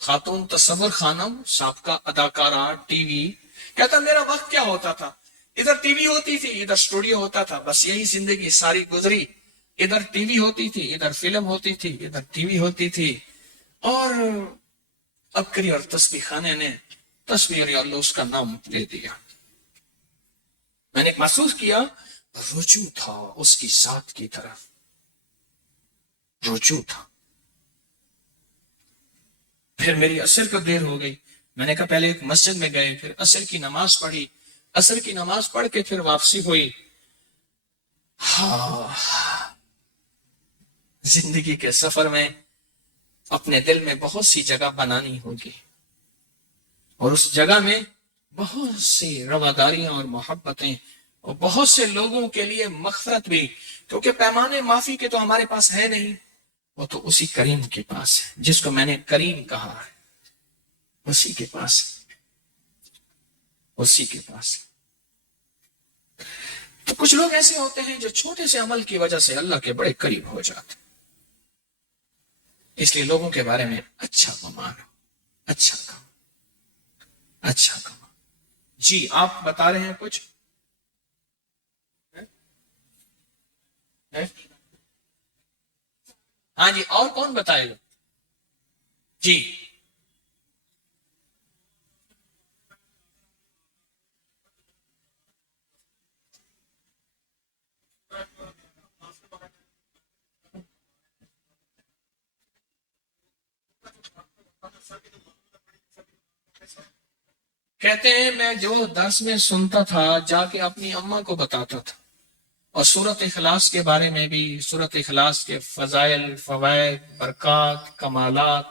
خاتون تصور خانم، سابقہ اداکارہ، ٹی وی، کہتا میرا وقت کیا ہوتا تھا، ادھر ٹی وی ہوتی تھی، ادھر اسٹوڈیو ہوتا تھا، بس یہی زندگی ساری گزری. ادھر ٹی وی ہوتی تھی، ادھر فلم ہوتی تھی، ادھر ٹی وی ہوتی تھی، اور ابکری اور تسبیح خانے نے تصویر اللہ اس کا نام دے دیا. میں نے محسوس کیا رجوع تھا اس کی ذات کی طرف، رجوع تھا. پھر میری عصر کو دیر ہو گئی، میں نے کہا پہلے ایک مسجد میں گئے، پھر عصر کی نماز پڑھی، عصر کی نماز پڑھ کے پھر واپسی ہوئی. زندگی کے سفر میں اپنے دل میں بہت سی جگہ بنانی ہوگی، اور اس جگہ میں بہت سی رواداریاں اور محبتیں، اور بہت سے لوگوں کے لیے مغفرت بھی، کیونکہ پیمانے معافی کے تو ہمارے پاس ہے نہیں، وہ تو اسی کریم کے پاس ہے، جس کو میں نے کریم کہا ہے، اسی کے پاس ہے، اسی کے پاس ہے. تو کچھ لوگ ایسے ہوتے ہیں جو چھوٹے سے عمل کی وجہ سے اللہ کے بڑے قریب ہو جاتے ہیں. اس لیے لوگوں کے بارے میں اچھا مانو، اچھا کہو، اچھا کہو. جی آپ بتا رہے ہیں کچھ؟ ہاں جی، اور کون بتائے گا؟ جی کہتے ہیں میں جو درس میں سنتا تھا جا کے اپنی اماں کو بتاتا تھا، اور سورۃ اخلاص کے بارے میں بھی، سورۃ اخلاص کے فضائل، فوائد، برکات، کمالات.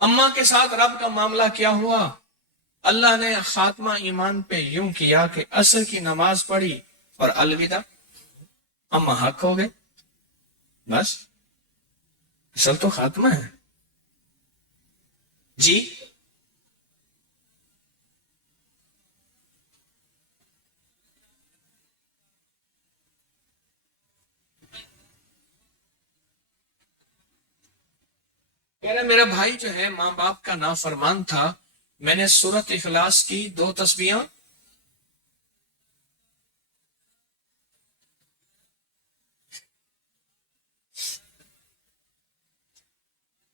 اماں کے ساتھ رب کا معاملہ کیا ہوا، اللہ نے خاتمہ ایمان پہ یوں کیا کہ عصر کی نماز پڑھی اور الوداع، اما حق ہو گئے، بس اصل تو خاتمہ ہے جی۔ کہہ رہے میرا بھائی جو ہے ماں باپ کا نافرمان تھا، میں نے سورت اخلاص کی 2 تسبیحاں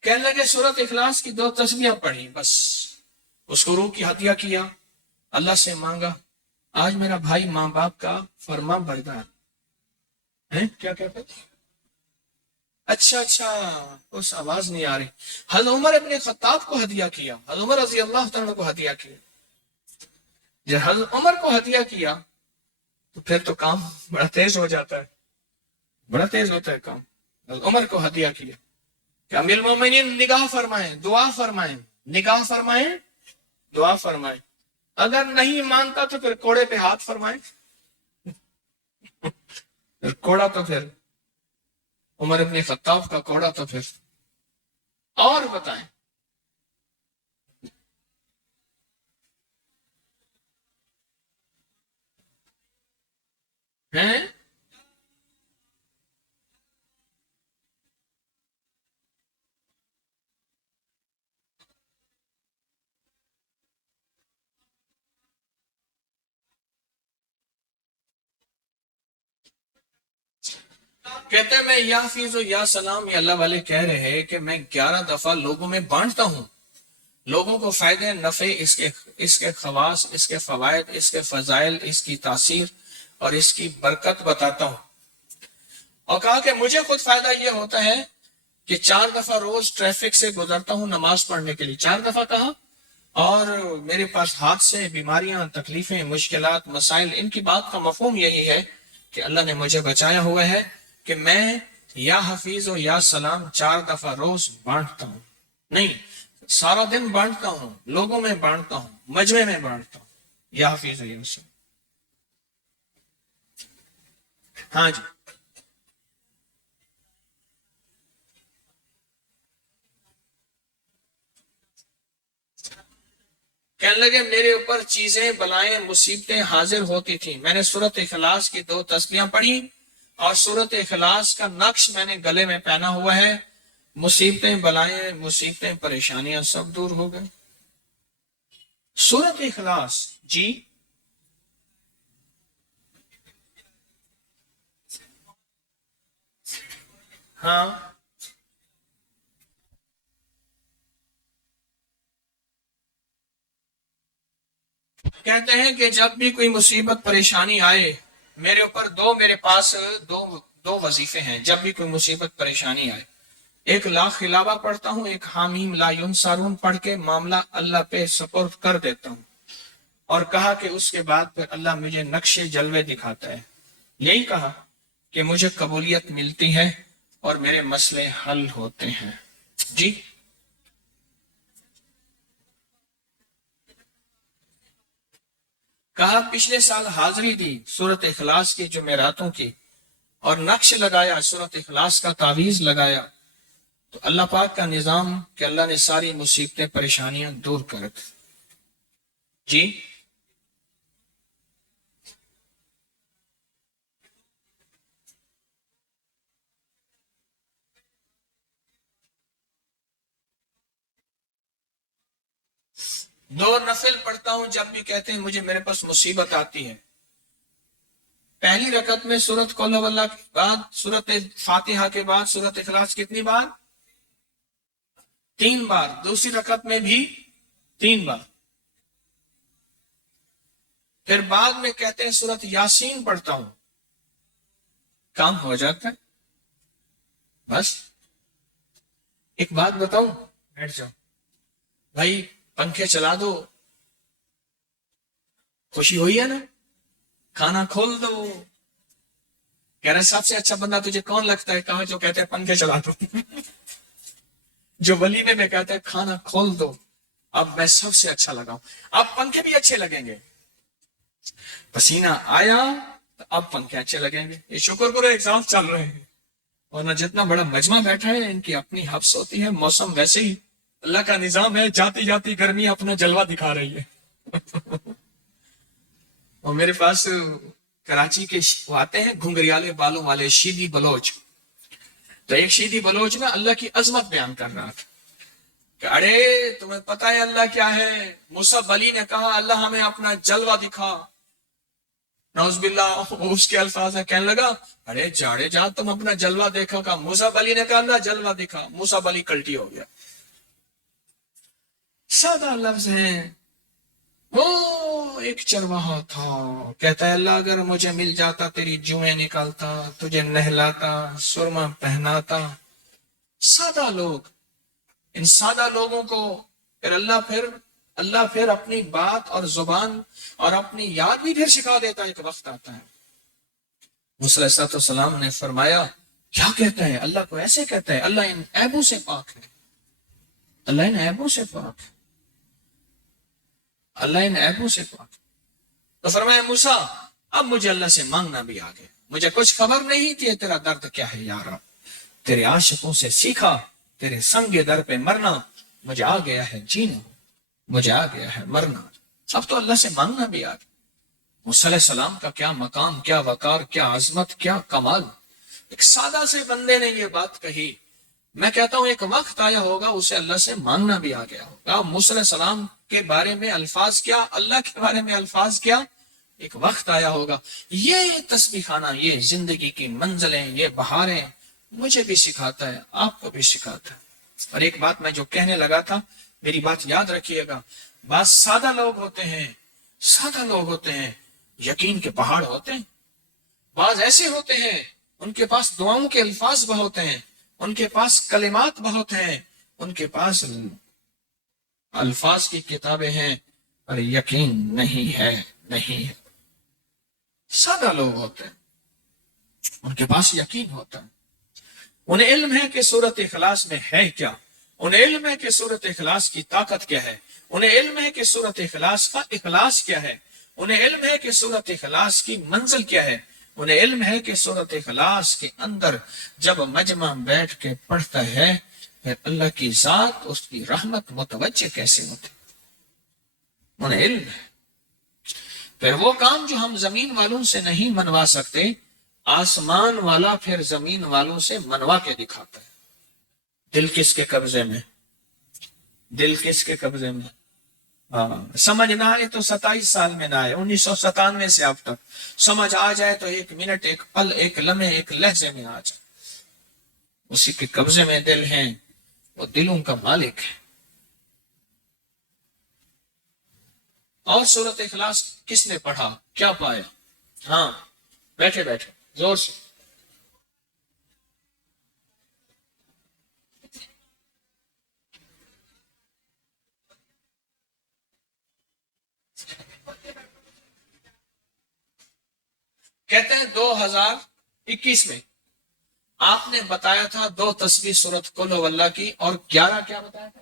کہنے لگے سورت اخلاص کی 2 تسبیحاں پڑھی، بس اس کو روح کی ہدیہ کیا، اللہ سے مانگا۔ آج میرا بھائی ماں باپ کا فرما بردار ہے۔ کیا کہتے؟ اچھا اس آواز نہیں آ رہی۔ حضرت عمر ابن خطاب کو ہدیہ کیا، حضرت عمر رضی اللہ تعالیٰ کو ہدیہ کیا۔ جب حضرت عمر کو ہدیہ کیا تو پھر تو کام بڑا تیز ہو جاتا ہے، بڑا تیز ہوتا ہے کام۔ حضرت عمر کو ہدیہ کیا کہ امیر المومنین نگاہ فرمائیں، دعا فرمائیں، نگاہ فرمائیں، دعا فرمائیں، اگر نہیں مانتا تو پھر کوڑے پہ ہاتھ فرمائیں۔ کوڑا تو پھر عمر ابن خطاب کا کوڑا تو پھر اور بتائیں۔ ہیں کہتے ہیں میں یا حفیظ و یا سلام، یہ اللہ والے کہہ رہے ہیں کہ میں 11 دفعہ لوگوں میں بانٹتا ہوں، لوگوں کو فائدے نفع، اس کے خواص، اس کے فوائد، اس کے فضائل، اس کی تاثیر اور اس کی برکت بتاتا ہوں۔ اور کہا کہ مجھے خود فائدہ یہ ہوتا ہے کہ 4 دفعہ روز ٹریفک سے گزرتا ہوں نماز پڑھنے کے لیے، 4 دفعہ کہا، اور میرے پاس حادثے، بیماریاں، تکلیفیں، مشکلات، مسائل، ان کی بات کا مفہوم یہی ہے کہ اللہ نے مجھے بچایا ہوا ہے کہ میں یا حفیظ و یا سلام 4 دفعہ روز بانٹتا ہوں، نہیں سارا دن بانٹتا ہوں، لوگوں میں بانٹتا ہوں، مجمع میں بانٹتا ہوں، یا حفیظ و یا سلام۔ ہاں جی، کہنے لگے میرے اوپر چیزیں، بلائیں، مصیبتیں حاضر ہوتی تھیں، میں نے سورت اخلاص کی 2 تسبیحاں پڑھی اور سورت اخلاص کا نقش میں نے گلے میں پہنا ہوا ہے، مصیبتیں، بلائیں، مصیبتیں، پریشانیاں سب دور ہو گئے۔ سورت اخلاص جی، ہاں، کہتے ہیں کہ جب بھی کوئی مصیبت پریشانی آئے، میرے پاس دو وظیفے ہیں جب بھی کوئی مصیبت پریشانی آئے۔ ایک لا خلابہ پڑھتا ہوں، ایک حامیم لا ینصرون پڑھ کے معاملہ اللہ پہ سپرد کر دیتا ہوں، اور کہا کہ اس کے بعد پھر اللہ مجھے نقش جلوے دکھاتا ہے، یہی کہا کہ مجھے قبولیت ملتی ہے اور میرے مسئلے حل ہوتے ہیں جی۔ کہا پچھلے سال حاضری دی سورت اخلاص کی جمعراتوں کی، اور نقش لگایا، سورت اخلاص کا تعویذ لگایا، تو اللہ پاک کا نظام کہ اللہ نے ساری مصیبتیں، پریشانیاں دور کر دی جی۔ دو نفل پڑھتا ہوں جب بھی کہتے ہیں مجھے میرے پاس مصیبت آتی ہے۔ پہلی رکعت میں سورت قل هو اللہ کے بعد، سورت فاتحہ کے بعد سورت اخلاص کتنی بار؟ 3 بار۔ دوسری رکعت میں بھی 3 بار۔ پھر بعد میں کہتے ہیں سورت یاسین پڑھتا ہوں، کام ہو جاتا ہے بس۔ ایک بات بتاؤں، بیٹھ جاؤ بھائی، پنکھے چلا دو، خوشی ہوئی ہے نا؟ کھانا کھول دو، کہہ رہے سب سے اچھا بندہ تجھے کون لگتا ہے؟ کہاں جو کہتے ہیں پنکھے چلا دو جو ولیمے میں کہتے ہیں کھانا کھول دو، اب میں سب سے اچھا لگا ہوں، اب پنکھے بھی اچھے لگیں گے، پسینہ آیا تو اب پنکھے اچھے لگیں گے۔ یہ شکر کرو ایگزام چل رہے ہیں، ورنہ جتنا بڑا مجمع بیٹھا ہے ان کی اپنی حبس ہوتی ہے، موسم ویسے ہی اللہ کا نظام ہے، جاتی جاتی گرمی اپنا جلوہ دکھا رہی ہے۔ اور میرے پاس کراچی کے وہ آتے ہیں گھنگریالے بالوں والے شیدی بلوچ، تو ایک شیدی بلوچ نا اللہ کی عظمت بیان کر رہا تھا کہ ارے تمہیں پتہ ہے اللہ کیا ہے؟ مصعب علی نے کہا اللہ ہمیں اپنا جلوہ دکھا، نعوذ باللہ اس کے الفاظ ہے، کہنے لگا ارے جاڑے جا تم اپنا جلوہ دیکھا، کہا مصعب علی نے کہا اللہ جلوہ دکھا، مصعب علی کلٹی ہو گیا۔ سادہ لفظ ہیں۔ وہ ایک چرواہا تھا، کہتا ہے اللہ اگر مجھے مل جاتا تیری جوئیں نکالتا، تجھے نہلاتا، سرما پہناتا۔ سادہ لوگ، ان سادہ لوگوں کو اللہ پھر اپنی بات اور زبان اور اپنی یاد بھی پھر سکھا دیتا ہے، ایک وقت آتا ہے۔ موسیٰ علیہ السلام نے فرمایا کیا کہتا ہے؟ اللہ کو ایسے کہتا ہے، اللہ ان عیبوں سے پاک ہے، اللہ ان عیبوں سے پاک ہے، اللہ ان عیبوں سے پاک ہے۔ تو فرمایا موسیٰ اب مجھے اللہ سے مانگنا بھی آ گیا، مجھے کچھ خبر نہیں تھی تیرا درد کیا ہے یارا، تیرے عاشقوں سے سیکھا، تیرے سنگ در پہ مرنا، مجھے آ گیا ہے جینا، مجھے آ گیا ہے مرنا، اب تو اللہ سے مانگنا بھی آ گیا۔ موسیٰ علیہ السلام کا کیا مقام، کیا وقار، کیا عظمت، کیا کمال، ایک سادہ سے بندے نے یہ بات کہی۔ میں کہتا ہوں ایک وقت آیا ہوگا اسے اللہ سے مانگنا بھی آ گیا ہوگا۔ موسیٰ علیہ السلام کے بارے میں الفاظ کیا، اللہ کے بارے میں الفاظ کیا، ایک وقت آیا ہوگا۔ یہ تسبیح خانہ، یہ زندگی کی منزلیں، یہ بہاریں مجھے بھی سکھاتا ہے، آپ کو بھی سکھاتا ہے۔ اور ایک بات میں جو کہنے لگا تھا، میری بات یاد رکھیے گا، بعض سادہ لوگ ہوتے ہیں، سادہ لوگ ہوتے ہیں یقین کے پہاڑ ہوتے ہیں، بعض ایسے ہوتے ہیں ان کے پاس دعاؤں کے الفاظ بہت ہیں، ان کے پاس کلمات بہت ہیں، ان کے پاس الفاظ کی کتابیں ہیں، اور یقین نہیں ہے، نہیں ہے۔ سادہ لوگ ہوتے ہیں، ان کے پاس یقین ہوتا ہے، انہیں علم ہے کہ سورۃ اخلاص میں ہے کیا، انہیں علم ہے کہ سورۃ اخلاص کی طاقت کیا ہے، انہیں علم ہے کہ سورۃ اخلاص کا اخلاص کیا ہے، انہیں علم ہے کہ سورۃ اخلاص کی منزل کیا ہے، انہیں علم ہے کہ سورۃ اخلاص کے اندر جب مجمع بیٹھ کے پڑھتا ہے پھر اللہ کی ذات، اس کی رحمت متوجہ کیسے ہوتی، انہیں علم ہے۔ پھر وہ کام جو ہم زمین والوں سے نہیں منوا سکتے، آسمان والا پھر زمین والوں سے منوا کے دکھاتا ہے۔ دل کس کے قبضے میں؟ دل کس کے قبضے میں؟ سمجھ نہ آئے تو 27 سال میں نہ آئے، 1997 سے اب تک سمجھ آ جائے تو ایک منٹ، ایک پل، ایک لمحے، ایک لہجے میں آ جائے۔ اسی کے قبضے میں دل ہیں، وہ دلوں کا مالک ہے۔ اور سورۃ اخلاص کس نے پڑھا، کیا پایا؟ ہاں بیٹھے بیٹھے زور سے کہتے ہیں 2021 میں آپ نے بتایا تھا 2 تسبیح سورۃ قل ہو اللہ کی، اور 11 کیا بتایا تھا؟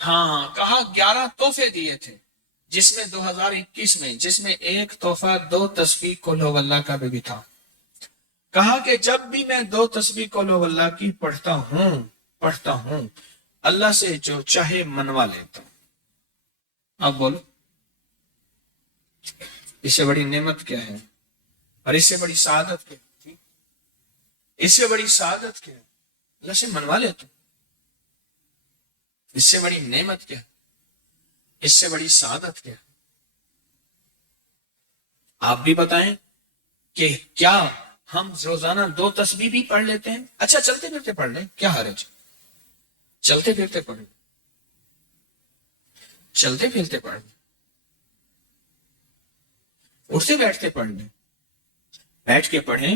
ہاں کہا 11 تحفے دیے تھے، جس میں 2021 میں جس میں ایک تحفہ 2 تسبیح قل ہو اللہ کا بھی تھا۔ کہا کہ جب بھی میں 2 تسبیح قل ہو اللہ کی پڑھتا ہوں اللہ سے جو چاہے منوا لیتا ہوں۔ اب بولو اس سے بڑی نعمت کیا ہے، اور اس سے بڑی سعادت کیا ہے؟ اس سے بڑی سعادت کیا ہے؟ اللہ سے منوا لیتا ہوں۔ اس سے بڑی نعمت کیا ہے؟ اس سے بڑی سعادت کیا ہے؟ آپ بھی بتائیں کہ کیا ہم روزانہ 2 تسبیح بھی پڑھ لیتے ہیں؟ اچھا چلتے پھرتے پڑھ لیں، کیا حرج؟ چلتے پھرتے پڑھ لیں، چلتے پھرتے پڑھ لیں، اٹھتے بیٹھتے پڑھ لیں، بیٹھ کے پڑھیں،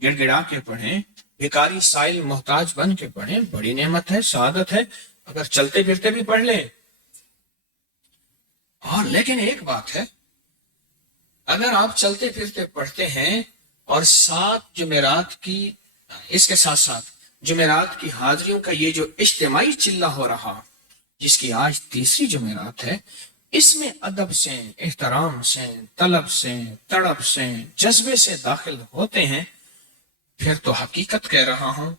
گڑ گڑا کے پڑھیں، بھکاری سائل محتاج بن کے پڑھیں، بڑی نعمت ہے، سعادت ہے اگر چلتے پھرتے بھی پڑھ لیں۔ اور لیکن ایک بات ہے، اگر آپ چلتے پھرتے پڑھتے ہیں اور 7 جمعرات کی اس کے ساتھ ساتھ جمعرات کی حاضریوں کا یہ جو اجتماعی چلہ ہو رہا، جس کی آج تیسری جمعرات ہے، اس میں ادب سے، احترام سے، طلب سے، تڑپ سے، جذبے سے داخل ہوتے ہیں، پھر تو حقیقت کہہ رہا ہوں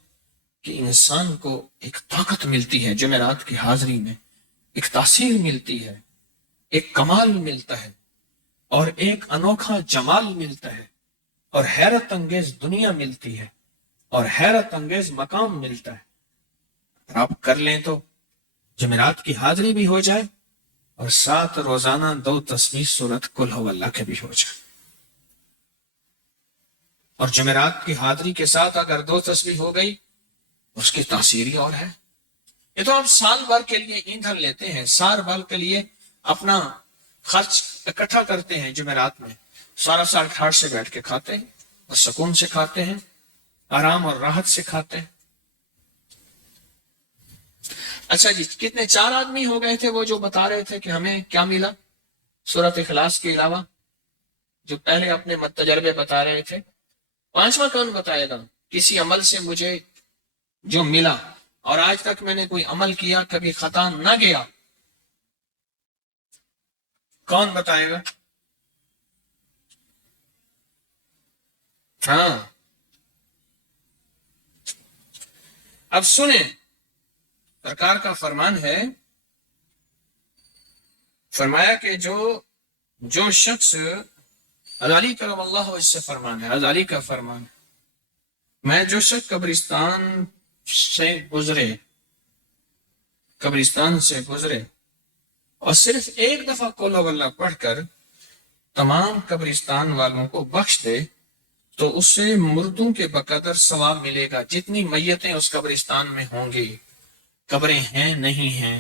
کہ انسان کو ایک طاقت ملتی ہے جمعرات کی حاضری میں، ایک تاثیر ملتی ہے، ایک کمال ملتا ہے، اور ایک انوکھا جمال ملتا ہے، اور حیرت انگیز دنیا ملتی ہے، اور حیرت انگیز مقام ملتا ہے۔ اگر آپ کر لیں تو جمعرات کی حاضری بھی ہو جائے اور ساتھ روزانہ 2 تسبیح سورت قل هو اللہ کے بھی ہو جائے۔ اور جمعرات کی حاضری کے ساتھ اگر 2 تسبیح ہو گئی، اس کی تاثیر ہی اور ہے۔ یہ تو آپ سال بھر کے لیے ایندھن لیتے ہیں، سال بھر کے لیے اپنا خرچ اکٹھا کرتے ہیں جمعرات میں، سارا سال ٹھاٹ سے بیٹھ کے کھاتے ہیں اور سکون سے کھاتے ہیں، آرام اور راحت سے کھاتے ہیں۔ اچھا جی، کتنے 4 آدمی ہو گئے تھے وہ جو بتا رہے تھے کہ ہمیں کیا ملا سورۃ اخلاص کے علاوہ، جو پہلے اپنے تجربے بتا رہے تھے۔ 5واں کون بتائے گا کسی عمل سے مجھے جو ملا اور آج تک میں نے کوئی عمل کیا کبھی خطا نہ گیا؟ کون بتائے گا؟ ہاں، اب سنیں، سرکار کا فرمان ہے، فرمایا کہ جو شخص غزالی کرم اللہ اس سے فرمان ہے، غزالی کا فرمان ہے، میں جو شخص قبرستان سے گزرے اور صرف ایک دفعہ قل هو اللہ پڑھ کر تمام قبرستان والوں کو بخش دے تو اسے مردوں کے بقدر ثواب ملے گا، جتنی میتیں اس قبرستان میں ہوں گی، قبریں ہیں نہیں ہیں،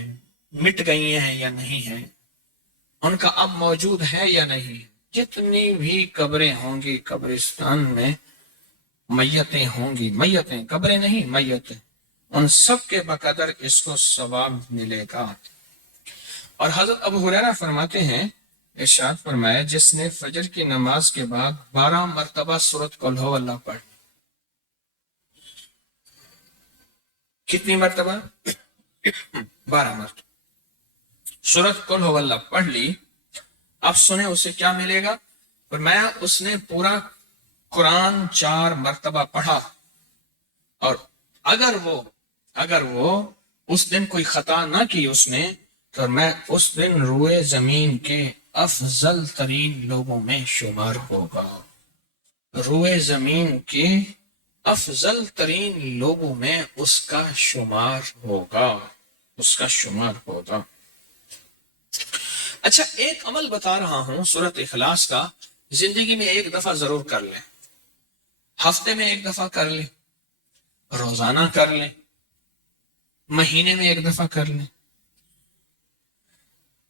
مٹ گئی ہیں یا نہیں ہیں، ان کا اب موجود ہے یا نہیں، جتنی بھی قبریں ہوں گی قبرستان میں، میتیں ہوں گی، میتیں، قبریں نہیں، میتیں، ان سب کے بقدر اس کو ثواب ملے گا۔ اور حضرت ابو ہریرہ فرماتے ہیں، ارشاد فرمایا، جس نے فجر کی نماز کے بعد 12 مرتبہ سورۃ قل هو اللہ پڑھ، کتنی مرتبہ؟ 12 مرتبہ سورۃ قل هو اللہ پڑھ لی، اب سنیں اسے کیا ملے گا؟ فرمایا اس نے پورا قرآن 4 مرتبہ پڑھا، اور اگر وہ اس دن کوئی خطا نہ کی اس نے، تو میں اس دن روئے زمین کے افضل ترین لوگوں میں شمار ہوگا، روئے زمین کے افضل ترین لوگوں میں اس کا شمار ہوگا، اس کا شمار ہوگا۔ اچھا، ایک عمل بتا رہا ہوں سورۃ اخلاص کا، زندگی میں ایک دفعہ ضرور کر لیں، ہفتے میں ایک دفعہ کر لیں، روزانہ کر لیں، مہینے میں ایک دفعہ کر لیں۔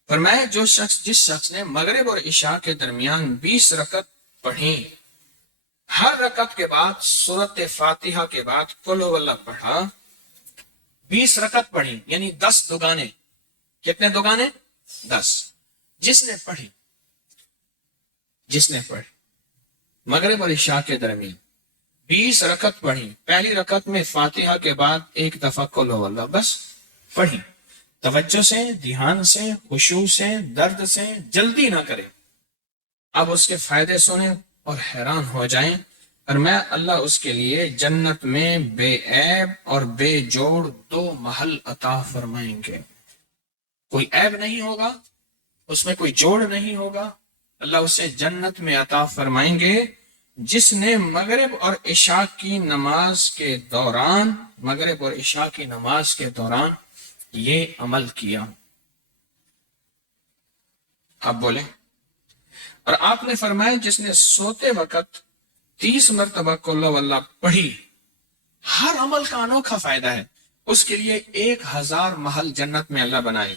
فرمایا جس شخص نے مغرب اور عشاء کے درمیان 20 رکعت پڑھی، ہر رکعت کے بعد سورۃ فاتحہ کے بعد قل هو اللہ پڑھا، 20 رکعت پڑھی، یعنی 10 دوگانے، کتنے دوگانے؟ 10۔ جس نے پڑھی مغرب اور عشاء کے درمیان 20 رکعت پڑھی، پہلی رکعت میں فاتحہ کے بعد ایک دفعہ قل هو اللہ بس پڑھی، توجہ سے، دھیان سے، خشوع سے، درد سے، جلدی نہ کرے۔ اب اس کے فائدے سنیں اور حیران ہو جائیں، اور میں اللہ اس کے لیے جنت میں بے عیب اور بے جوڑ 2 محل عطا فرمائیں گے، کوئی عیب نہیں ہوگا، اس میں کوئی جوڑ نہیں ہوگا، اللہ اسے جنت میں عطا فرمائیں گے جس نے مغرب اور عشاء کی نماز کے دوران یہ عمل کیا۔ آپ بولیں۔ اور آپ نے فرمایا جس نے سوتے وقت 30 مرتبہ قل هو اللہ پڑھی، ہر عمل کا انوکھا فائدہ ہے، اس کے لیے 1000 محل جنت میں اللہ بنائے،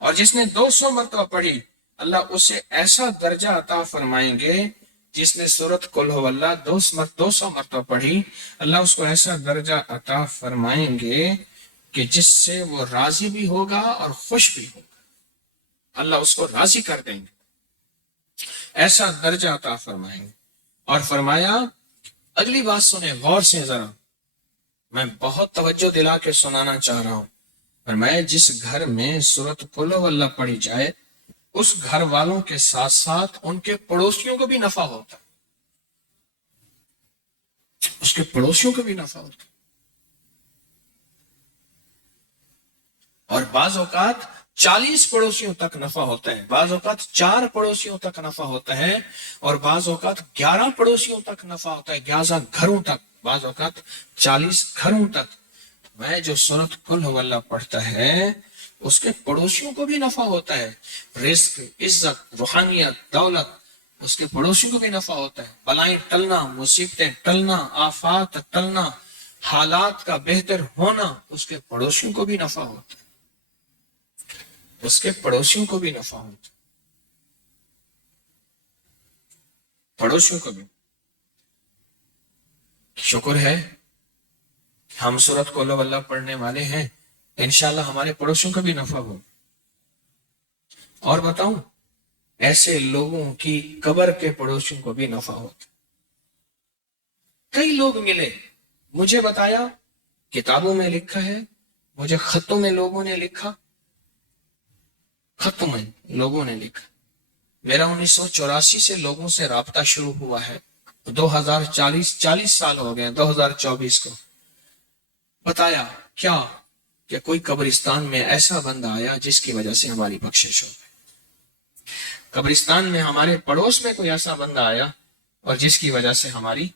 اور جس نے 200 مرتبہ پڑھی اللہ اسے ایسا درجہ عطا فرمائیں گے، جس نے سورۃ قل هو اللہ 200 مرتبہ پڑھی، اللہ اس کو ایسا درجہ عطا فرمائیں گے کہ جس سے وہ راضی بھی ہوگا اور خوش بھی ہوگا، اللہ اس کو راضی کر دیں گے، ایسا درجہ عطا فرمائیں گے۔ اور فرمایا، اگلی بات سنیں غور سے ذرا، میں بہت توجہ دلا کے سنانا چاہ رہا ہوں، فرمایا جس گھر میں سورۃ قل ہو اللہ پڑھی جائے اس گھر والوں کے ساتھ ساتھ ان کے پڑوسیوں کو بھی نفع ہوتا ہے، اس کے پڑوسیوں کو بھی نفع ہوتا ہے۔ اور بعض اوقات 40 پڑوسیوں تک نفع ہوتا ہے، بعض اوقات 4 پڑوسیوں تک نفع ہوتا ہے، اور بعض اوقات 11 پڑوسیوں تک نفع ہوتا ہے، 11 گھروں تک، بعض اوقات 40 گھروں تک۔ میں جو سورۃ قل ہو اللہ پڑھتا ہے اس کے پڑوسیوں کو بھی نفع ہوتا ہے، رزق، عزت، روحانیت، دولت، اس کے پڑوسیوں کو بھی نفع ہوتا ہے، بلائیں ٹلنا، مصیبتیں ٹلنا، آفات ٹلنا، حالات کا بہتر ہونا، اس کے پڑوسیوں کو بھی نفع ہوتا ہے، اس کے پڑوسیوں کو بھی نفع ہوتا ہے، پڑوسیوں کو بھی۔ شکر ہے ہم سورۃ قل ہو اللہ پڑھنے والے ہیں، انشاءاللہ ہمارے پڑوسیوں کو بھی نفع ہو۔ اور بتاؤں، ایسے لوگوں کی قبر کے پڑوسیوں کو بھی نفع ہوتا۔ کئی لوگ ملے، مجھے بتایا، کتابوں میں لکھا ہے، مجھے خطوں میں لوگوں نے لکھا، خطوں میں لوگوں نے لکھا، میرا 1984 سے لوگوں سے رابطہ شروع ہوا ہے، 40 سال ہو گئے 2024 کو۔ بتایا کیا کہ کوئی قبرستان میں ایسا بندہ آیا جس کی وجہ سے ہماری بخشش ہو گئی، قبرستان میں ہمارے پڑوس میں کوئی ایسا بندہ آیا اور جس کی وجہ سے ہماری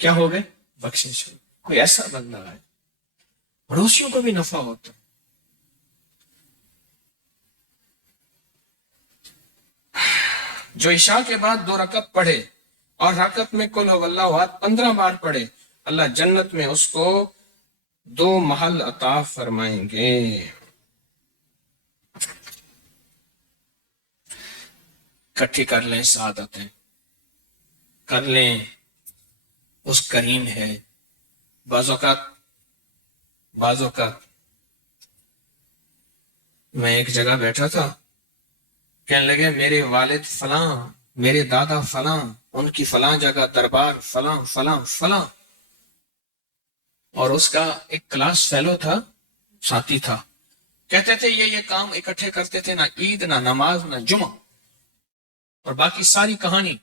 کیا ہو گئے، بخشش ہو گئی، کوئی ایسا بندہ آیا، پڑوسیوں کو بھی نفع ہوتا ہے۔ جو عشاء کے بعد 2 رکعت پڑھے اور رکعت میں قل ہو اللہ احد 15 بار پڑھے، اللہ جنت میں اس کو 2 محل عطا فرمائیں گے۔ کٹھی کر لیں سعادتیں، کر لیں، اس کریم ہے۔ بعض اوقات میں ایک جگہ بیٹھا تھا، کہنے لگے میرے والد فلاں، میرے دادا فلاں، ان کی فلاں جگہ دربار فلاں فلاں فلاں، اور اس کا ایک کلاس فیلو تھا، ساتھی تھا، کہتے تھے یہ کام اکٹھے کرتے تھے، نہ عید نہ نماز نہ جمعہ، اور باقی ساری کہانی،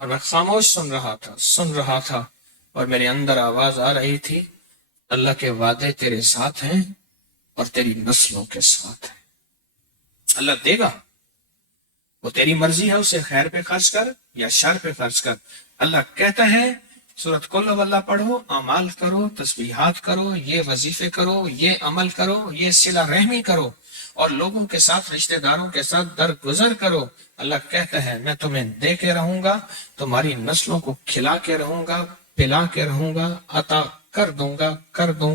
اور میں خاموش سن رہا تھا، اور میرے اندر آواز آ رہی تھی، اللہ کے وعدے تیرے ساتھ ہیں اور تیری نسلوں کے ساتھ ہیں، اللہ دے گا، وہ تیری مرضی ہے، اسے خیر پہ خرچ کر یا شر پہ خرچ کر۔ اللہ کہتا ہے سورۃ قل ہو اللہ پڑھو، اعمال کرو، تسبیحات کرو، یہ وظیفے کرو، یہ عمل کرو، یہ صلہ رحمی کرو، اور لوگوں کے ساتھ، رشتہ داروں کے ساتھ درگزر کرو۔ اللہ کہتا ہے میں تمہیں دے کے رہوں گا، تمہاری نسلوں کو کھلا کے رہوں گا، پلا کے رہوں گا، عطا کر دوں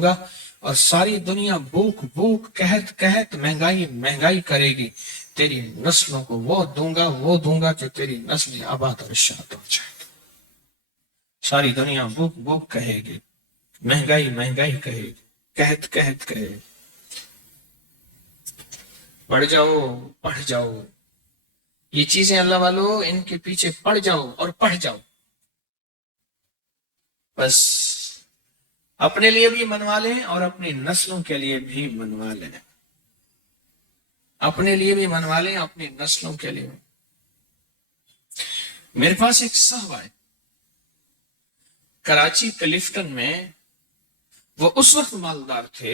گا، اور ساری دنیا بھوک قحط مہنگائی کرے گی، تیری نسلوں کو وہ دوں گا کہ تیری نسل آباد اور شاد ہو جائے۔ ساری دنیا بھوک کہے گی، مہنگائی کہے گی، قحط کہے گی۔ پڑھ جاؤ یہ چیزیں اللہ والو، ان کے پیچھے پڑ جاؤ اور پڑھ جاؤ، بس اپنے لیے بھی منوا لیں اور اپنی نسلوں کے لیے بھی منوا لیں، اپنے لیے بھی منوا لیں، اپنی نسلوں کے لیے۔ میرے پاس ایک صاحب آئے کراچی کلفٹن میں، وہ اس وقت مالدار تھے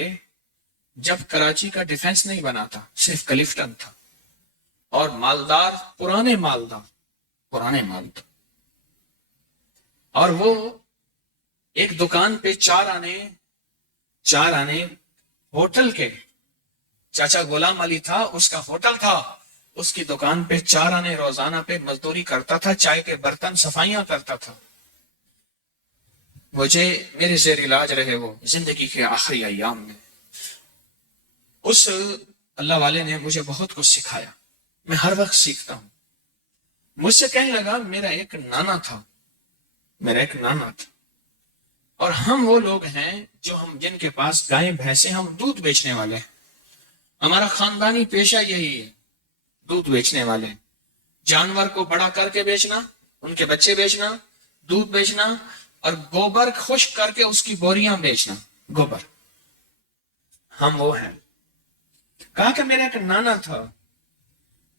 جب کراچی کا ڈیفنس نہیں بنا تھا، صرف کلفٹن تھا، اور مالدار، پرانے مالدار، اور وہ ایک دکان پہ 4 آنے ہوٹل کے، چاچا غلام علی تھا، اس کا ہوٹل تھا، اس کی دکان پہ 4 آنے روزانہ پہ مزدوری کرتا تھا، چائے کے برتن صفائیاں کرتا تھا۔ مجھے میرے زیر علاج رہے وہ زندگی کے آخری ایام میں، اس اللہ والے نے مجھے بہت کچھ سکھایا، میں ہر وقت سیکھتا ہوں۔ مجھ سے کہنے لگا میرا ایک نانا تھا، اور ہم وہ لوگ ہیں جن کے پاس گائیں بھینسیں، ہم دودھ بیچنے والے ہیں، ہمارا خاندانی پیشہ یہی ہے، دودھ بیچنے والے، جانور کو بڑا کر کے بیچنا، ان کے بچے بیچنا، دودھ بیچنا، اور گوبر خشک کر کے اس کی بوریاں بیچنا. گوبر. ہم وہ ہیں. کہا کہ میرا ایک نانا تھا,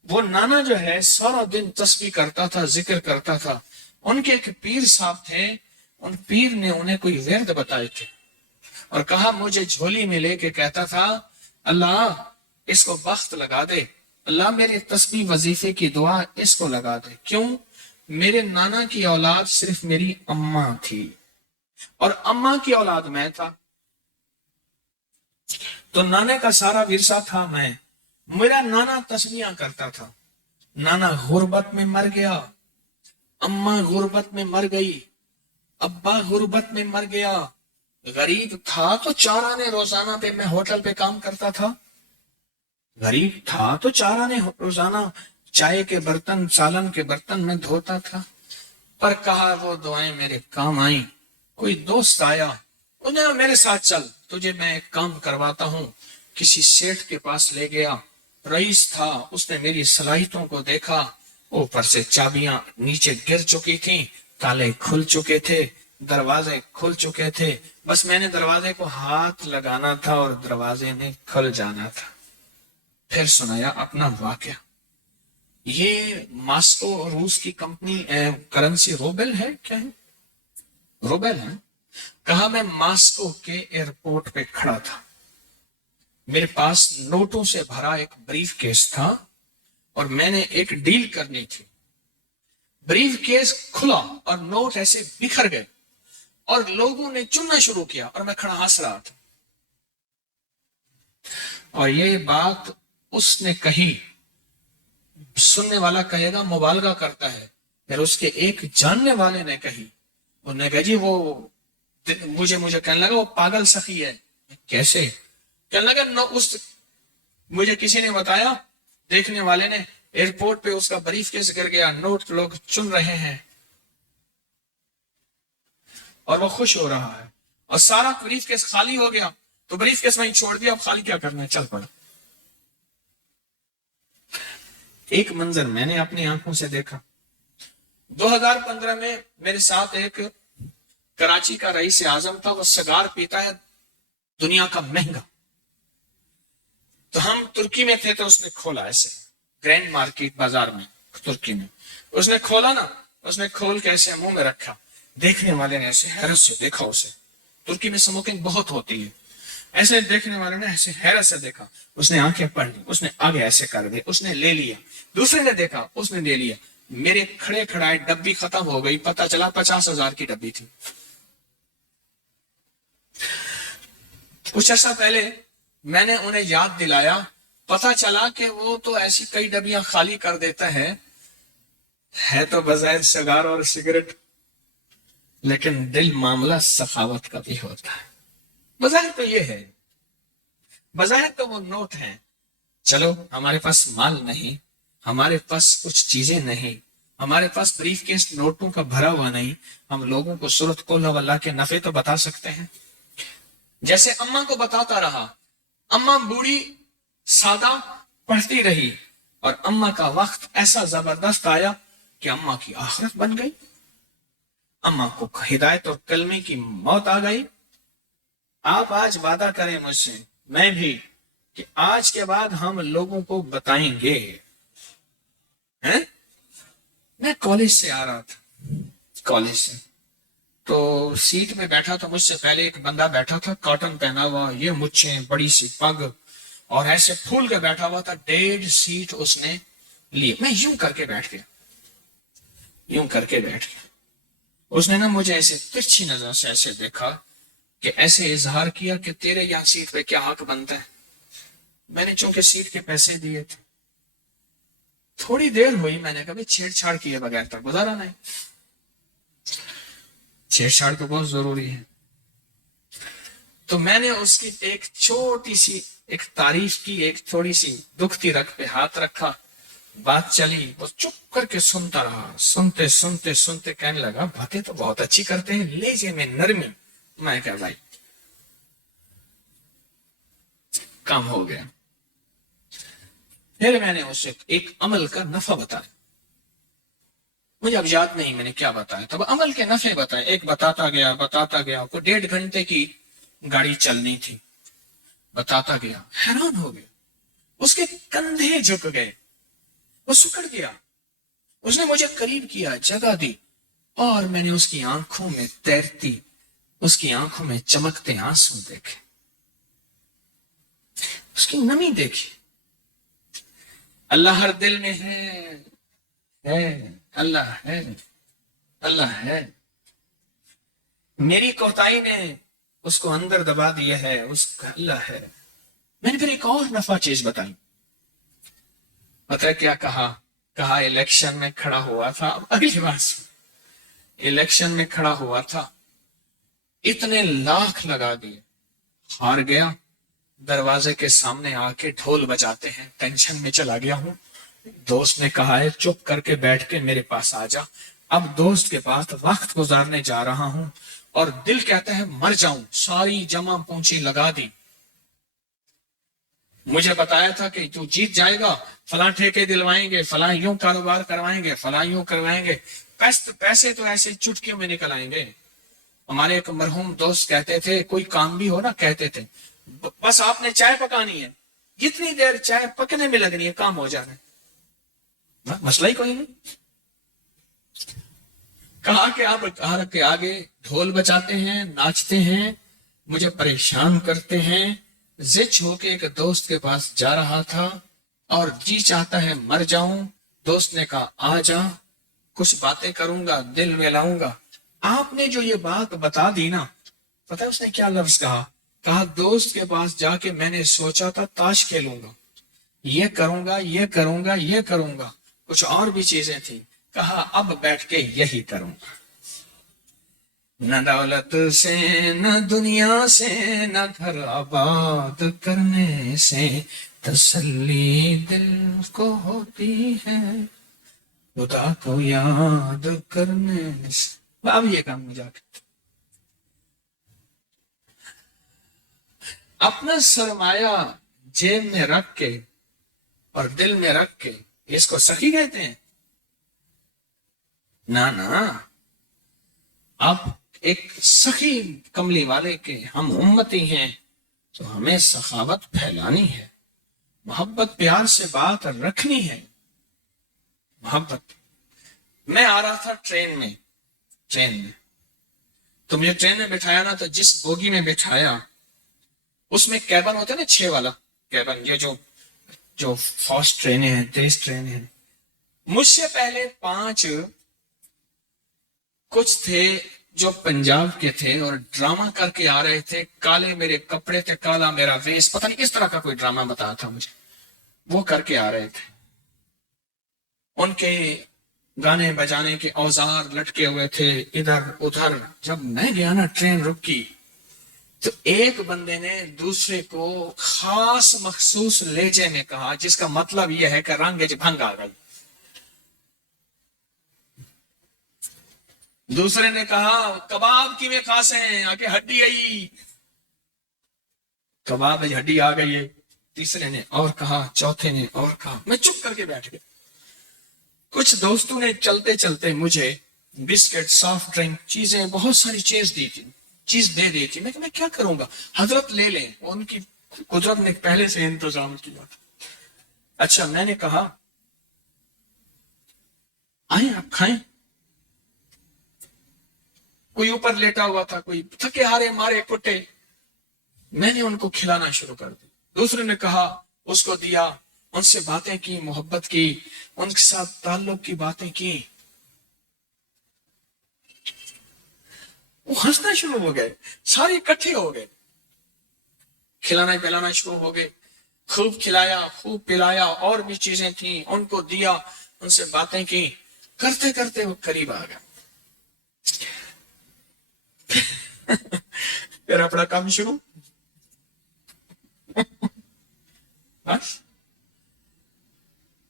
وہ نانا جو ہے سارا دن تسبیح کرتا تھا, ذکر کرتا تھا. ان کے ایک پیر صاحب تھے, ان پیر نے انہیں کوئی ورد بتائے تھے اور کہا مجھے جھولی میں لے کے کہتا تھا اللہ اس کو بخت لگا دے, اللہ میرے تسبیح وظیفے کی دعا اس کو لگا دے. کیوں؟ میرے نانا کی اولاد صرف میری اماں تھی اور اماں کی اولاد میں تھا, تو نانے کا سارا ورثہ تھا میں. میرا نانا تسبیحاں کرتا تھا. نانا غربت میں مر گیا, اماں غربت میں مر گئی, ابا غربت میں مر گیا. غریب تھا تو 4 آنے روزانہ پہ میں ہوٹل پہ کام کرتا تھا. غریب تھا تو 4 آنے روزانہ چائے کے برتن, سالن کے برتن میں دھوتا تھا. پر کہا وہ دعائیں میرے کام آئیں. کوئی دوست آیا, انہیں میرے ساتھ چل, تجھے میں ایک کام کرواتا ہوں. کسی سیٹھ کے پاس لے گیا. رئیس تھا, اس نے میری صلاحیتوں کو دیکھا. اوپر سے چابیاں نیچے گر چکی تھیں, تالے کھل چکے تھے, دروازے کھل چکے تھے. بس میں نے دروازے کو ہاتھ لگانا تھا اور دروازے نے کھل جانا تھا. پھر سنایا اپنا واقعہ. یہ ماسکو روس کی کمپنی کرنسی روبل ہے, کیا ہے, روبل ہے. کہا میں ماسکو کے ایئرپورٹ پہ کھڑا تھا, میرے پاس نوٹوں سے بھرا ایک بریف کیس تھا اور میں نے ایک ڈیل کرنی تھی. بریف کیس کھلا اور نوٹ ایسے بکھر گئے اور لوگوں نے چننا شروع کیا اور میں کھڑا ہنس رہا تھا. اور یہ بات اس نے کہی, سننے والا کہے گا مبالغہ کرتا ہے. پھر اس کے ایک جاننے والے نے کہی, انہوں نے کہا جی وہ مجھے کہنے لگا وہ پاگل سخی ہے. کیسے؟ کہنے لگا مجھے کسی نے بتایا, دیکھنے والے نے, ایئرپورٹ پہ اس کا بریف کیس گر گیا, نوٹ لوگ چن رہے ہیں اور وہ خوش ہو رہا ہے, اور سارا بریف کیس خالی ہو گیا تو بریف کیس وہیں چھوڑ دیا, اب خالی کیا کرنا ہے, چل پڑا. ایک منظر میں نے اپنی آنکھوں سے دیکھا. 2015 میں میرے ساتھ ایک کراچی کا رئیس اعظم تھا, وہ سگار پیتا ہے دنیا کا مہنگا. تو ہم ترکی میں تھے, تو اس نے کھولا ایسے گرینڈ مارکیٹ بازار میں ترکی میں, اس نے کھولا نا, اس نے کھول کے ایسے منہ میں رکھا. دیکھنے والے نے ایسے حیرت سے دیکھا اسے, ترکی میں سموکنگ بہت ہوتی ہے, ایسے دیکھنے والے نے ایسے حیرت سے دیکھا. اس نے آنکھیں پڑھ لی, اس نے آگے ایسے کر دی, اس نے لے لیا. دوسرے نے دیکھا, اس نے لے لیا. میرے کھڑے کھڑائے ڈبی ختم ہو گئی, پتہ چلا 50,000 کی ڈبی تھی. کچھ عرصہ پہلے میں نے انہیں یاد دلایا, پتہ چلا کہ وہ تو ایسی کئی ڈبیاں خالی کر دیتا ہے تو بظاہر سگار اور سگریٹ, لیکن دل معاملہ سخاوت کا بھی ہوتا ہے. بظاہر تو یہ ہے, بظاہر تو وہ نوٹ ہیں. چلو ہمارے پاس مال نہیں, ہمارے پاس کچھ چیزیں نہیں, ہمارے پاس بریف کیس نوٹوں کا بھرا ہوا نہیں, ہم لوگوں کو سورت قل اللہ کے نفع تو بتا سکتے ہیں. جیسے اماں کو بتاتا رہا, اماں بوڑھی سادہ پڑھتی رہی, اور اماں کا وقت ایسا زبردست آیا کہ اماں کی آخرت بن گئی. اماں کو ہدایت اور کلمے کی موت آ گئی. آپ آج وعدہ کریں مجھ سے, میں بھی, کہ آج کے بعد ہم لوگوں کو بتائیں گے. میں کالج سے آ رہا تھا, کالج سے, تو سیٹ میں بیٹھا تھا, مجھ سے پہلے ایک بندہ بیٹھا تھا, کاٹن پہنا ہوا, یہ مچھیں, بڑی سی پگ, اور ایسے پھول کے بیٹھا ہوا تھا. 1.5 سیٹ اس نے لی. میں یوں کر کے بیٹھ گیا, یوں کر کے بیٹھ گیا. اس نے نا مجھے ایسے ترچھی نظر سے ایسے دیکھا کہ ایسے اظہار کیا کہ تیرے یہاں سیٹ پہ کیا حق بنتا ہے. میں نے چونکہ سیٹ کے پیسے دیے تھے. تھوڑی دیر ہوئی, میں نے کبھی چھیڑ چھاڑ کیے بغیر تک گزارا نہیں. چھیڑ چھاڑ تو بہت ضروری ہے. تو میں نے اس کی ایک چھوٹی سی ایک تعریف کی, ایک تھوڑی سی دکھتی رکھ پہ ہاتھ رکھا, بات چلی, وہ چپ کر کے سنتا رہا. سنتے سنتے سنتے کہنے لگا باتیں تو بہت اچھی کرتے ہیں, لہجے میں نرمی. میں کہا بھائی کام ہو گیا. پھر میں نے اسے ایک عمل کا نفع بتایا. مجھے اب یاد نہیں میں نے کیا بتایا تھا، عمل کے نفع بتائے، ایک بتاتا گیا کوئی 1.5 گھنٹے کی گاڑی چلنی تھی، بتاتا گیا، حیران ہو گیا، اس کے کندھے جھک گئے، وہ سکڑ گیا، اس نے مجھے قریب کیا، جگہ دی، اور میں نے اس کی آنکھوں میں تیرتی، اس کی آنکھوں میں چمکتے آنسو دیکھے، اس کی نمی دیکھی۔ اللہ ہر دل میں ہے، اللہ ہے، اللہ ہے۔ میری کوتاہی نے اس کو اندر دبا دیا ہے، اس کا اللہ ہے۔ میں نے پھر ایک اور نفع چیز بتائی، پتہ ہے کیا کہا؟ کہا الیکشن میں کھڑا ہوا تھا، اب اگلی بات سن، الیکشن میں کھڑا ہوا تھا، اتنے لاکھ لگا دیے، ہار گیا، دروازے کے سامنے آ کے ڈھول بجاتے ہیں، ٹینشن میں چلا گیا ہوں، دوست نے کہا ہے چپ کر کے بیٹھ کے میرے پاس آ جا، اب دوست کے پاس وقت گزارنے جا رہا ہوں، اور دل کہتا ہے مر جاؤں، ساری جمع پونچی لگا دی، مجھے بتایا تھا کہ تو جیت جائے گا، فلاں ٹھیکے دلوائیں گے، فلاں یوں کاروبار کروائیں گے، فلاں یوں کروائیں گے، پیسے تو ایسے چٹکیوں میں نکل آئیں گے۔ ہمارے ایک مرحوم دوست کہتے تھے کوئی کام بھی ہو نا، کہتے تھے بس آپ نے چائے پکانی ہے، جتنی دیر چائے پکنے میں لگنی ہے کام ہو جانا ہے، مسئلہ ہی کوئی نہیں۔ کہا کہ آپ گھر کے آگے ڈھول بجاتے ہیں، ناچتے ہیں، مجھے پریشان کرتے ہیں، زچ ہو کے ایک دوست کے پاس جا رہا تھا اور جی چاہتا ہے مر جاؤں، دوست نے کہا آ جا، کچھ باتیں کروں گا، دل میں لاؤں گا۔ آپ نے جو یہ بات بتا دی نا، پتہ ہے اس نے کیا لفظ کہا دوست کے پاس جا کے میں نے سوچا تھا تاش کھیلوں گا، یہ کروں گا، یہ کروں گا، یہ کروں گا، کچھ اور بھی چیزیں تھیں، کہا اب بیٹھ کے یہی کروں گا، نہ دولت سے، نہ دنیا سے، نہ گھر آباد کرنے سے تسلی دل کو ہوتی ہے، خدا کو یاد کرنے سے۔ اب یہ کام مجھے اپنا سرمایہ جیب میں رکھ کے اور دل میں رکھ کے، اس کو سخی کہتے ہیں؟ نہ، اب ایک سخی کملی والے کے ہم امتی ہیں تو ہمیں سخاوت پھیلانی ہے، محبت پیار سے بات رکھنی ہے، محبت۔ میں آ رہا تھا ٹرین میں، تو مجھے ٹرین میں بٹھایا نا، تو جس بوگی میں بٹھایا اس میں کیبن ہوتا ہے نا، 6 والا کیبن، یہ جو فاسٹ ٹرینیں ہیں، تیز ٹرینیں ہیں، مجھ سے پہلے 5 کچھ تھے جو پنجاب کے تھے اور ڈرامہ کر کے آ رہے تھے، کالے میرے کپڑے تھے، کالا میرا ویس، پتہ نہیں کس طرح کا کوئی ڈرامہ بتایا تھا مجھے، وہ کر کے آ رہے تھے، ان کے گانے بجانے کے اوزار لٹکے ہوئے تھے ادھر ادھر۔ جب میں گیا نا، ٹرین رکی، تو ایک بندے نے دوسرے کو خاص مخصوص لہجے میں کہا، جس کا مطلب یہ ہے کہ رنگ بھنگ آ گئی۔ دوسرے نے کہا کباب کی میں خاص ہیں، آگے ہڈی آئی، کباب ہڈی آ گئی ہے۔ تیسرے نے اور کہا، چوتھے نے اور کہا، میں چپ کر کے بیٹھ گیا۔ کچھ دوستوں نے چلتے چلتے مجھے بسکٹ، سافٹ ڈرنک، چیزیں، بہت ساری چیز دے دی تھی۔ میں کیا کروں گا، حضرت لے لیں، ان کی قدرت نے پہلے سے انتظام کیا تھا۔ اچھا، میں نے کہا آئیں آپ کھائیں۔ کوئی اوپر لیٹا ہوا تھا، کوئی تھکے ہارے مارے کٹے، میں نے ان کو کھلانا شروع کر دی۔ دوسرے نے کہا، اس کو دیا، ان سے باتیں کی، محبت کی، ان کے ساتھ تعلق کی باتیں کی۔ وہ ہنسنا شروع ہو گئے، سارے اکٹھے ہو گئے، کھلانا پلانا شروع ہو گئے، خوب کھلایا، خوب پلایا، اور بھی چیزیں تھیں، ان کو دیا، ان سے باتیں کی، کرتے کرتے وہ قریب آ گیا۔ پھر اپنا کام شروع، بس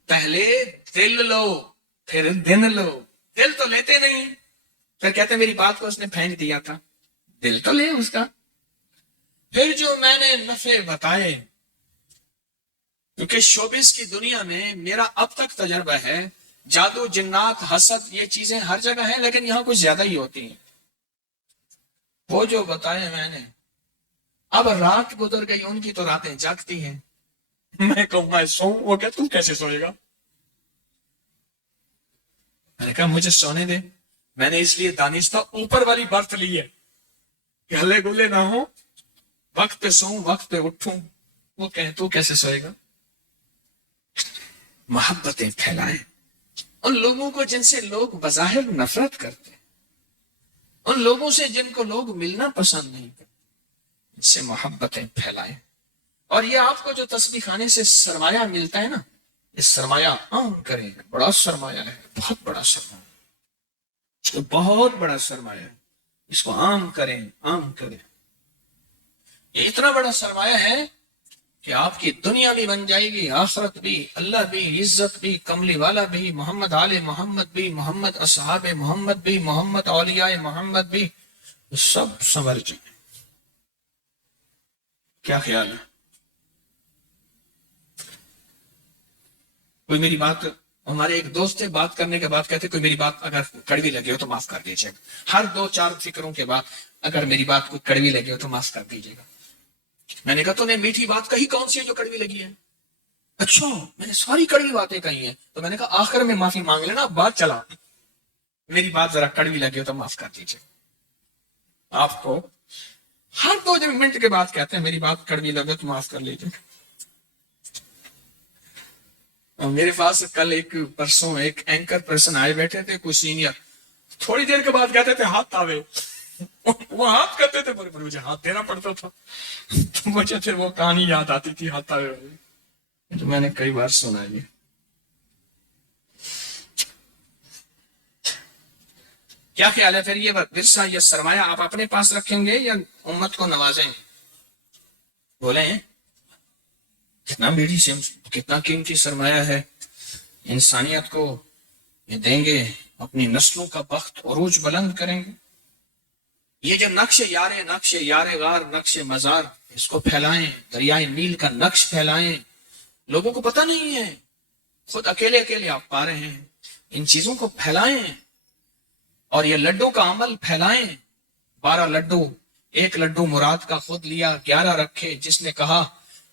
پہلے دل لو پھر دن لو، دل تو لیتے نہیں، پھر کہتے میری بات کو اس نے پھینک دیا تھا، دل تو لے اس کا۔ پھر جو میں نے نفع بتائے، کیونکہ شوبز کی دنیا میں میرا اب تک تجربہ ہے جادو، جنات، حسد، یہ چیزیں ہر جگہ ہیں، لیکن یہاں کچھ زیادہ ہی ہوتی ہیں. وہ جو بتایا میں نے، اب رات گزر گئی، ان کی تو راتیں جاگتی ہیں. میں کہوں میں سوؤں، وہ کہ تم کیسے سوئے گا؟ میں نے کہا مجھے سونے دے. میں نے اس لیے دانستہ اوپر والی برت لی ہے کہ ہلے گلے نہ ہو، وقت پہ سوؤں، وقت پہ اٹھوں. وہ کہے تو کیسے سوئے گا؟ محبتیں پھیلائیں ان لوگوں کو جن سے لوگ بظاہر نفرت کرتے ہیں، ان لوگوں سے جن کو لوگ ملنا پسند نہیں کرتے، ان سے محبتیں پھیلائیں. اور یہ آپ کو جو تسبیح خانے سے سرمایہ ملتا ہے نا، اس سرمایہ عام کریں. بڑا سرمایہ ہے، بہت بڑا سرمایہ، تو بہت بڑا سرمایہ ہے. اس کو عام کریں، عام کریں. یہ اتنا بڑا سرمایہ ہے کہ آپ کی دنیا بھی بن جائے گی، آخرت بھی، اللہ بھی، عزت بھی، کملی والا بھی، محمد آل محمد بھی، محمد اصحاب محمد بھی، محمد اولیاء محمد بھی، سب سنور جائیں. کیا خیال ہے؟ کوئی میری بات، ہمارے ایک دوست تھے، بات کرنے کے بعد کہتے کوئی میری بات اگر کڑوی لگے ہو تو معاف کر دیجیے گا. ہر 2-4 فکروں کے بعد اگر میری بات کوئی کڑوی لگے ہو تو معاف کر دیجیے گا. میں نے کہا تو نے میٹھی بات کہی کون سی ہے جو کڑوی لگی ہے؟ اچھا میں نے ساری کڑوی باتیں کہی ہیں. تو میں نے کہا آخر میں معافی مانگ لینا، بات چلا، میری بات ذرا کڑوی لگی ہو تو معاف کر دیجیے. آپ کو ہر 2 منٹ کے بعد کہتے ہیں میری بات کڑوی لگے تو معاف کر لیجیے. میرے پاس کل پرسوں ایک اینکر پرسن آئے بیٹھے تھے، کوئی سینئر، تھوڑی دیر کے بعد کہتے تھے ہاتھ آوے. وہ ہاتھ کرتے تھے پر مجھے ہاتھ دینا پڑتا تھا. تو مجھے پھر وہ کہانی یاد آتی تھی ہاتھ آوے والی، تو میں نے کئی بار سنا یہ. کیا خیال ہے پھر یہ ورثہ، یہ سرمایہ آپ اپنے پاس رکھیں گے یا امت کو نوازیں گے؟ بولیں کتنا میٹھی سے کتنا قیمتی سرمایہ ہے، انسانیت کو یہ دیں گے، اپنی نسلوں کا بخت عروج بلند کریں گے. یہ جو نقش یار غار، نقش مزار، اس کو پھیلائیں، دریائے نیل کا نقش پھیلائیں. لوگوں کو پتہ نہیں ہے، خود اکیلے اکیلے آپ پا رہے ہیں. ان چیزوں کو پھیلائیں اور یہ لڈو کا عمل پھیلائیں. 12 لڈو، 1 لڈو مراد کا خود لیا، 11 رکھے. جس نے کہا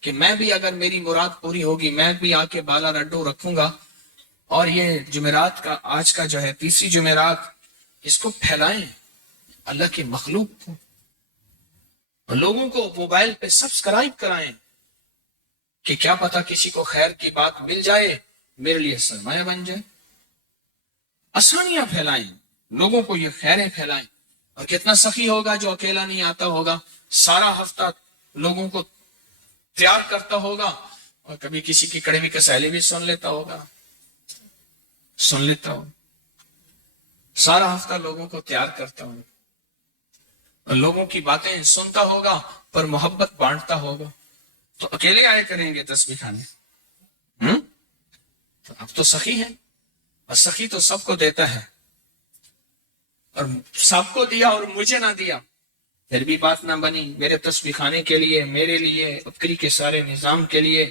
کہ میں بھی اگر میری مراد پوری ہوگی میں بھی آ کے 12 لڈو رکھوں گا. اور یہ جمعرات کا آج کا جو ہے تیسری جمعرات، اس کو پھیلائیں اللہ کی مخلوق کو. لوگوں کو موبائل پہ سبسکرائب کرائیں کہ کیا پتا کسی کو خیر کی بات مل جائے، میرے لیے سرمایہ بن جائے. آسانیاں پھیلائیں، لوگوں کو یہ خیریں پھیلائیں. اور کتنا سخی ہوگا جو اکیلا نہیں آتا ہوگا، سارا ہفتہ لوگوں کو تیار کرتا ہوگا، اور کبھی کسی کی کڑوی کسیلی بھی سن لیتا ہوگا. سارا ہفتہ لوگوں کو تیار کرتا ہوگا اور لوگوں کی باتیں سنتا ہوگا پر محبت بانٹتا ہوگا. تو اکیلے آئے کریں گے تسبیح کھانے؟ تو اب تو سخی ہے، اور سخی تو سب کو دیتا ہے، اور سب کو دیا اور مجھے نہ دیا پھر بھی بات نہ بنی. میرے تسبیح خانے کے لیے، میرے لیے، بکری کے سارے نظام کے لیے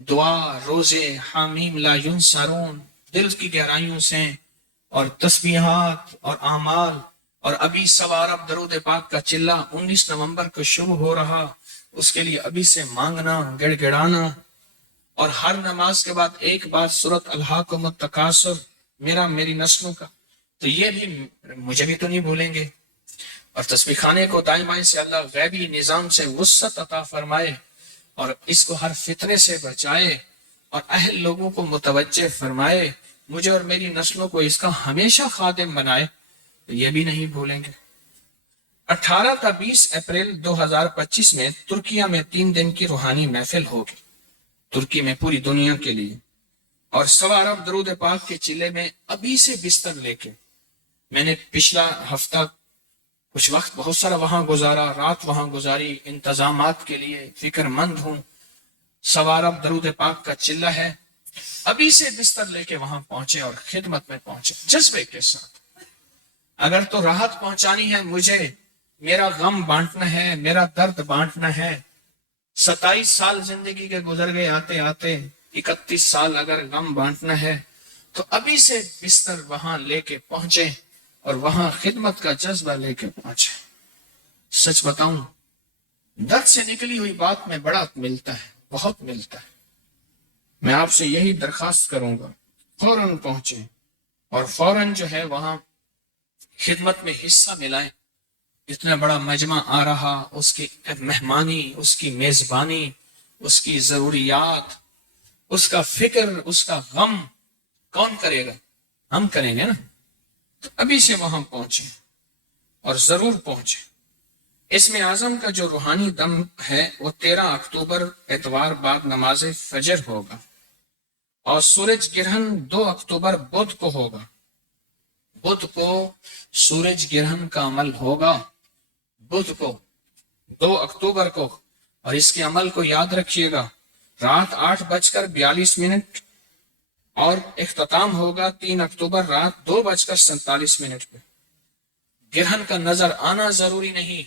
دعا، روزے، حامیم لا ینصرون، دل کی گہرائیوں سے، اور تسبیحات اور اعمال. اور ابھی سوا عرب درود پاک کا چلہ 19 نومبر کو شروع ہو رہا، اس کے لیے ابھی سے مانگنا، گڑ گڑانا. اور ہر نماز کے بعد ایک بار سورۃ الہاکم التکاثر، میری نسلوں کا. تو یہ بھی مجھے بھی تو نہیں بھولیں گے. اور تسبیح خانے کو دائیں بائیں سے اللہ غیبی نظام سے وسعت عطا فرمائے، اور اس کو ہر فتنے سے بچائے، اور اہل لوگوں کو متوجہ فرمائے، مجھے اور میری نسلوں کو اس کا ہمیشہ خادم بنائے. تو یہ بھی نہیں بھولیں گے. 18 تا 20 اپریل 2025 میں ترکیہ میں 3 دن کی روحانی محفل ہوگی، ترکی میں پوری دنیا کے لیے. اور سوا عرب درود پاک کے چلے میں ابھی سے بستر لے کے، میں نے پچھلا ہفتہ کچھ وقت بہت سارا وہاں گزارا، رات وہاں گزاری، انتظامات کے لیے فکر مند ہوں. سوا عرب درود پاک کا چلہ ہے، ابھی سے بستر لے کے وہاں پہنچے اور خدمت میں پہنچے جذبے کے ساتھ. اگر تو راحت پہنچانی ہے مجھے، میرا غم بانٹنا ہے، میرا درد بانٹنا ہے. 27 سال زندگی کے گزر گئے آتے آتے، 31 سال اگر غم بانٹنا ہے تو ابھی سے بستر وہاں لے کے پہنچے اور وہاں خدمت کا جذبہ لے کے پہنچے. سچ بتاؤں، درد سے نکلی ہوئی بات میں بڑا ملتا ہے، بہت ملتا ہے. میں آپ سے یہی درخواست کروں گا، فوراً پہنچے اور فوراً جو ہے وہاں خدمت میں حصہ ملائیں. اتنا بڑا مجمع آ رہا، اس کی مہمانی، اس کی میزبانی، اس کی ضروریات، اس کا فکر، اس کا غم کون کرے گا؟ ہم کریں گے نا. تو ابھی سے وہاں پہنچے اور ضرور پہنچے. اسم اعظم کا جو روحانی دم ہے وہ 13 اکتوبر اتوار بعد نماز فجر ہوگا، اور سورج گرہن 2 اکتوبر بدھ کو ہوگا. بدھ کو سورج گرہن کا عمل ہوگا، بدھ کو 2 اکتوبر کو. اور اس کے عمل کو یاد رکھیے گا، رات 8:42 اور اختتام ہوگا 3 اکتوبر رات 2:47 پہ. گرہن کا نظر آنا ضروری نہیں،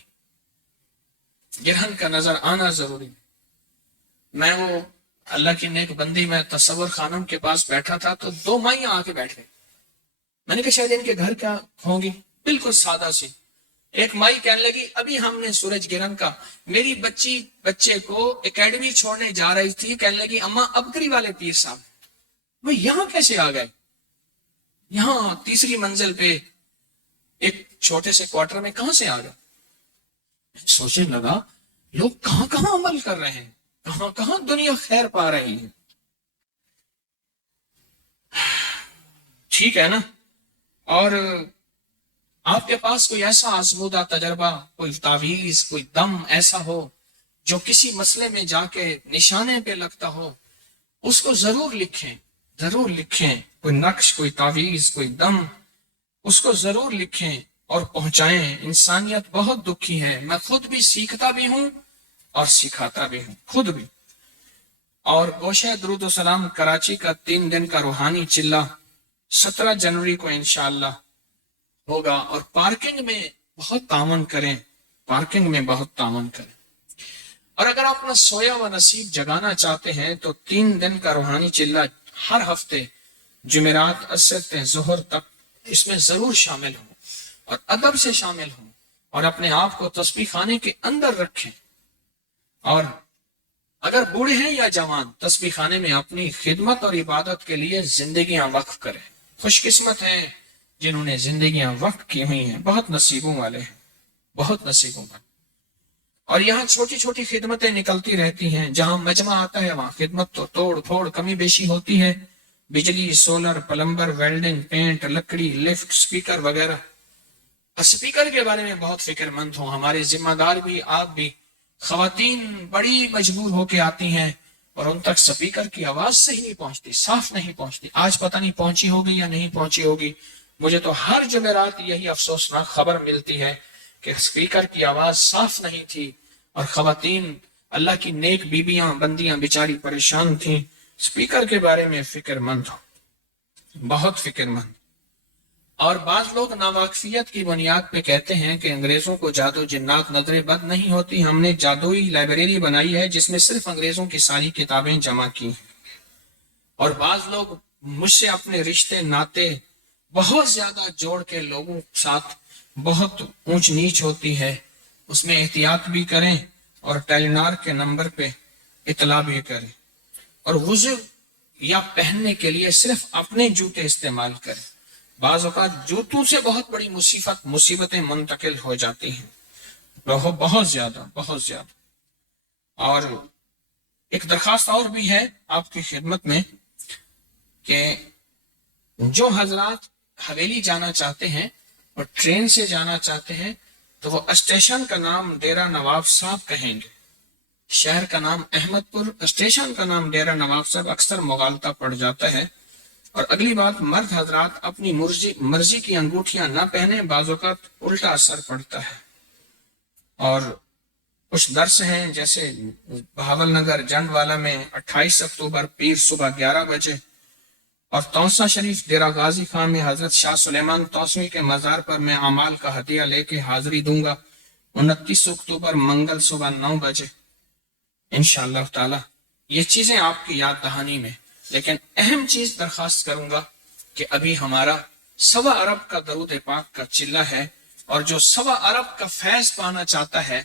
گرہن کا نظر آنا ضروری نہیں. میں وہ اللہ کی نیک بندی میں تصور خانم کے پاس بیٹھا تھا تو 2 مائیاں آ کے بیٹھ گئی. میں نے کہا شاید ان کے گھر کیا ہوں گی، بالکل سادہ سی. ایک مائی کہنے لگی ابھی ہم نے سورج گرہن کا، میری بچے کو اکیڈمی چھوڑنے جا رہی تھی، کہنے لگی اماں ابکری والے پیر صاحب وہ یہاں کیسے آ گئے؟ یہاں تیسری منزل پہ ایک چھوٹے سے کوارٹر میں کہاں سے آ گئے؟ سوچنے لگا لوگ کہاں کہاں عمل کر رہے ہیں، کہاں کہاں دنیا خیر پا رہی ہے. ٹھیک ہے نا. اور آپ کے پاس کوئی ایسا آزمودہ تجربہ، کوئی تعویذ، کوئی دم ایسا ہو جو کسی مسئلے میں جا کے نشانے پہ لگتا ہو، اس کو ضرور لکھیں، ضرور لکھیں. کوئی نقش، کوئی تعویذ، کوئی دم، اس کو ضرور لکھیں اور پہنچائیں. انسانیت بہت دکھی ہے، میں خود بھی سیکھتا بھی ہوں اور سکھاتا بھی ہوں، خود بھی. اور گوشہ درود و سلام کراچی کا 3 دن کا روحانی چلہ 17 جنوری کو انشاءاللہ ہوگا. اور پارکنگ میں بہت تعاون کریں، پارکنگ میں بہت تعاون کریں. اور اگر آپ اپنا سویا و نصیب جگانا چاہتے ہیں تو 3 دن کا روحانی چلہ ہر ہفتے جمعرات عصر سے ظہر تک اس میں ضرور شامل ہوں اور ادب سے شامل ہوں اور اپنے آپ کو تسبیح خانے کے اندر رکھیں. اور اگر بوڑھے ہیں یا جوان، تسبیح خانے میں اپنی خدمت اور عبادت کے لیے زندگیاں وقف کریں. خوش قسمت ہیں جنہوں نے زندگیاں وقف کی ہوئی ہیں، بہت نصیبوں والے ہیں، بہت نصیبوں والے. اور یہاں چھوٹی چھوٹی خدمتیں نکلتی رہتی ہیں. جہاں مجمع آتا ہے وہاں خدمت تو توڑ پھوڑ کمی بیشی ہوتی ہے، بجلی، سولر، پلمبر، ویلڈنگ، پینٹ، لکڑی، لفٹ، سپیکر وغیرہ. سپیکر کے بارے میں بہت فکر مند ہوں. ہمارے ذمہ دار بھی، آپ بھی. خواتین بڑی مجبور ہو کے آتی ہیں اور ان تک سپیکر کی آواز صحیح نہیں پہنچتی، صاف نہیں پہنچتی. آج پتہ نہیں پہنچی ہوگی یا نہیں پہنچی ہوگی. مجھے تو ہر جمعرات یہی افسوسناک خبر ملتی ہے کہ سپیکر کی آواز صاف نہیں تھی اور خواتین، اللہ کی نیک بیبیاں، بندیاں بیچاری پریشان تھیں. سپیکر کے بارے میں فکر مند ہوں، بہت فکر مند. اور بعض لوگ ناواقفیت کی بنیاد پہ کہتے ہیں کہ انگریزوں کو جادو جنات نظر بد نہیں ہوتی، ہم نے جادوئی لائبریری بنائی ہے جس میں صرف انگریزوں کی ساری کتابیں جمع کی ہیں. اور بعض لوگ مجھ سے اپنے رشتے ناتے بہت زیادہ جوڑ کے لوگوں ساتھ بہت اونچ نیچ ہوتی ہے، اس میں احتیاط بھی کریں اور ٹیلینار کے نمبر پہ اطلاع بھی کریں. اور وضو یا پہننے کے لیے صرف اپنے جوتے استعمال کریں. بعض اوقات جوتوں سے بہت بڑی مصیبتیں منتقل ہو جاتی ہیں، بہت زیادہ، بہت زیادہ. اور ایک درخواست اور بھی ہے آپ کی خدمت میں کہ جو حضرات حویلی جانا چاہتے ہیں اور ٹرین سے جانا چاہتے ہیں تو وہ اسٹیشن کا نام ڈیرہ نواب صاحب کہیں گے. شہر کا نام احمد پور، اسٹیشن کا نام ڈیرہ نواب صاحب، اکثر مغالطہ پڑ جاتا ہے. اور اگلی بات، مرد حضرات اپنی مرضی کی انگوٹھیاں نہ پہنے، بعض اوقات الٹا اثر پڑتا ہے. اور کچھ درس ہیں جیسے بہاول نگر جنڈ والا میں 28 اکتوبر پیر صبح 11 بجے، اور توسا شریف ڈیرہ غازی خان میں حضرت شاہ سلیمان توسوی کے مزار پر میں اعمال کا ہدیہ لے کے حاضری دوں گا 29 اکتوبر منگل صبح 9 بجے انشاءاللہ تعالی. یہ چیزیں آپ کی یاد دہانی میں. لیکن اہم چیز درخواست کروں گا کہ ابھی ہمارا 1.25 ارب کا درود پاک کا چلہ ہے، اور جو 1.25 ارب کا فیض پانا چاہتا ہے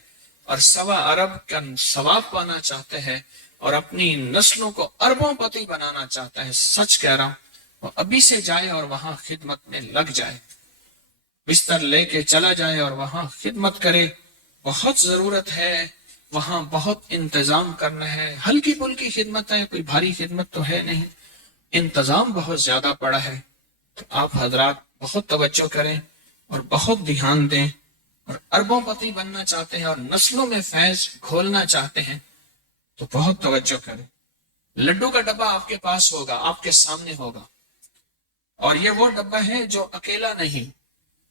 اور 1.25 ارب کا ثواب پانا چاہتا ہے اور اپنی نسلوں کو اربوں پتی بنانا چاہتا ہے، سچ کہہ رہا ہوں، وہ ابھی سے جائے اور وہاں خدمت میں لگ جائے، بستر لے کے چلا جائے اور وہاں خدمت کرے. بہت ضرورت ہے، وہاں بہت انتظام کرنا ہے. ہلکی پھلکی خدمت ہے، کوئی بھاری خدمت تو ہے نہیں، انتظام بہت زیادہ پڑا ہے. تو آپ حضرات بہت توجہ کریں اور بہت دھیان دیں، اور اربوں پتی بننا چاہتے ہیں اور نسلوں میں فیض کھولنا چاہتے ہیں تو بہت توجہ کریں. لڈو کا ڈبہ آپ کے پاس ہوگا، آپ کے سامنے ہوگا، اور یہ وہ ڈبہ ہے جو اکیلا نہیں،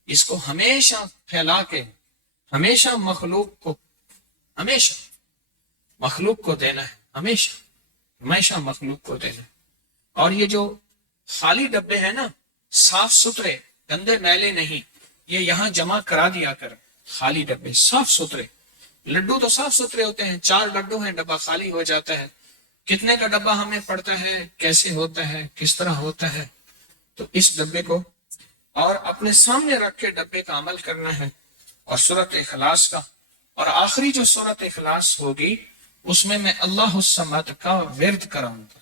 اس کو ہمیشہ پھیلا کے ہمیشہ مخلوق کو دینا ہے، ہمیشہ مخلوق کو دینا ہے. اور یہ جو خالی ڈبے ہیں نا، صاف ستھرے، گندے میلے نہیں، یہ یہاں جمع کرا دیا کر. خالی ڈبے صاف ستھرے، لڈو تو صاف ستھرے ہوتے ہیں، 4 لڈو ہیں ڈبہ خالی ہو جاتا ہے. کتنے کا ڈبہ ہمیں پڑتا ہے، کیسے ہوتا ہے، کس طرح ہوتا ہے. تو اس ڈبے کو اور اپنے سامنے رکھ کے ڈبے کا عمل کرنا ہے، اور سورۃ اخلاص کا. اور آخری جو سورۃ اخلاص ہوگی اس میں اللہ الصمد کا ورد کراؤں گا،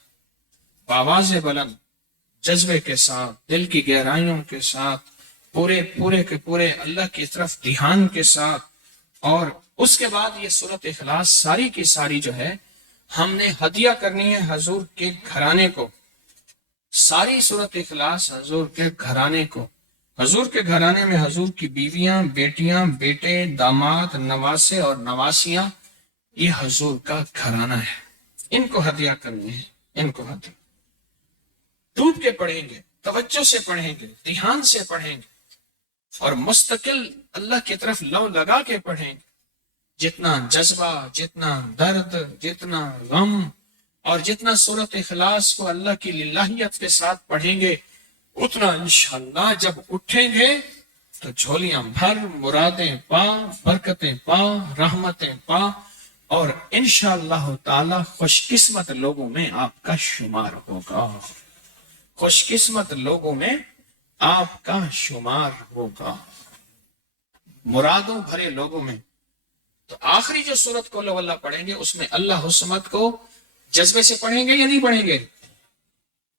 بآواز بلند، جذبے کے ساتھ، دل کی گہرائیوں کے ساتھ، پورے کے پورے اللہ کی طرف دھیان کے ساتھ. اور اس کے بعد یہ سورۃ اخلاص ساری کی ساری جو ہے ہم نے ہدیہ کرنی ہے حضور کے گھرانے کو. ساری سورۃ اخلاص حضور کے گھرانے کو. حضور کے گھرانے میں حضور کی بیویاں، بیٹیاں، بیٹے، داماد، نواسے اور نواسیاں، یہ حضور کا گھرانہ ہے. ان کو ہدیہ کرنی ہے، ان کو ہدیہ ڈوب کے پڑھیں گے، توجہ سے پڑھیں گے، دھیان سے پڑھیں گے، اور مستقل اللہ کی طرف لو لگا کے پڑھیں گے. جتنا جذبہ، جتنا درد، جتنا غم، اور جتنا سورۃ اخلاص کو اللہ کی للہیت کے ساتھ پڑھیں گے، اتنا انشاءاللہ جب اٹھیں گے تو جھولیاں بھر، مرادیں پا، برکتیں پا، رحمتیں پا، اور انشاءاللہ تعالی خوش قسمت لوگوں میں آپ کا شمار ہوگا. خوش قسمت لوگوں میں آپ کا شمار ہوگا، مرادوں بھرے لوگوں میں. تو آخری جو سورت کو اللہ پڑھیں گے اس میں اللہ الصمد کو جذبے سے پڑھیں گے یا نہیں پڑھیں گے؟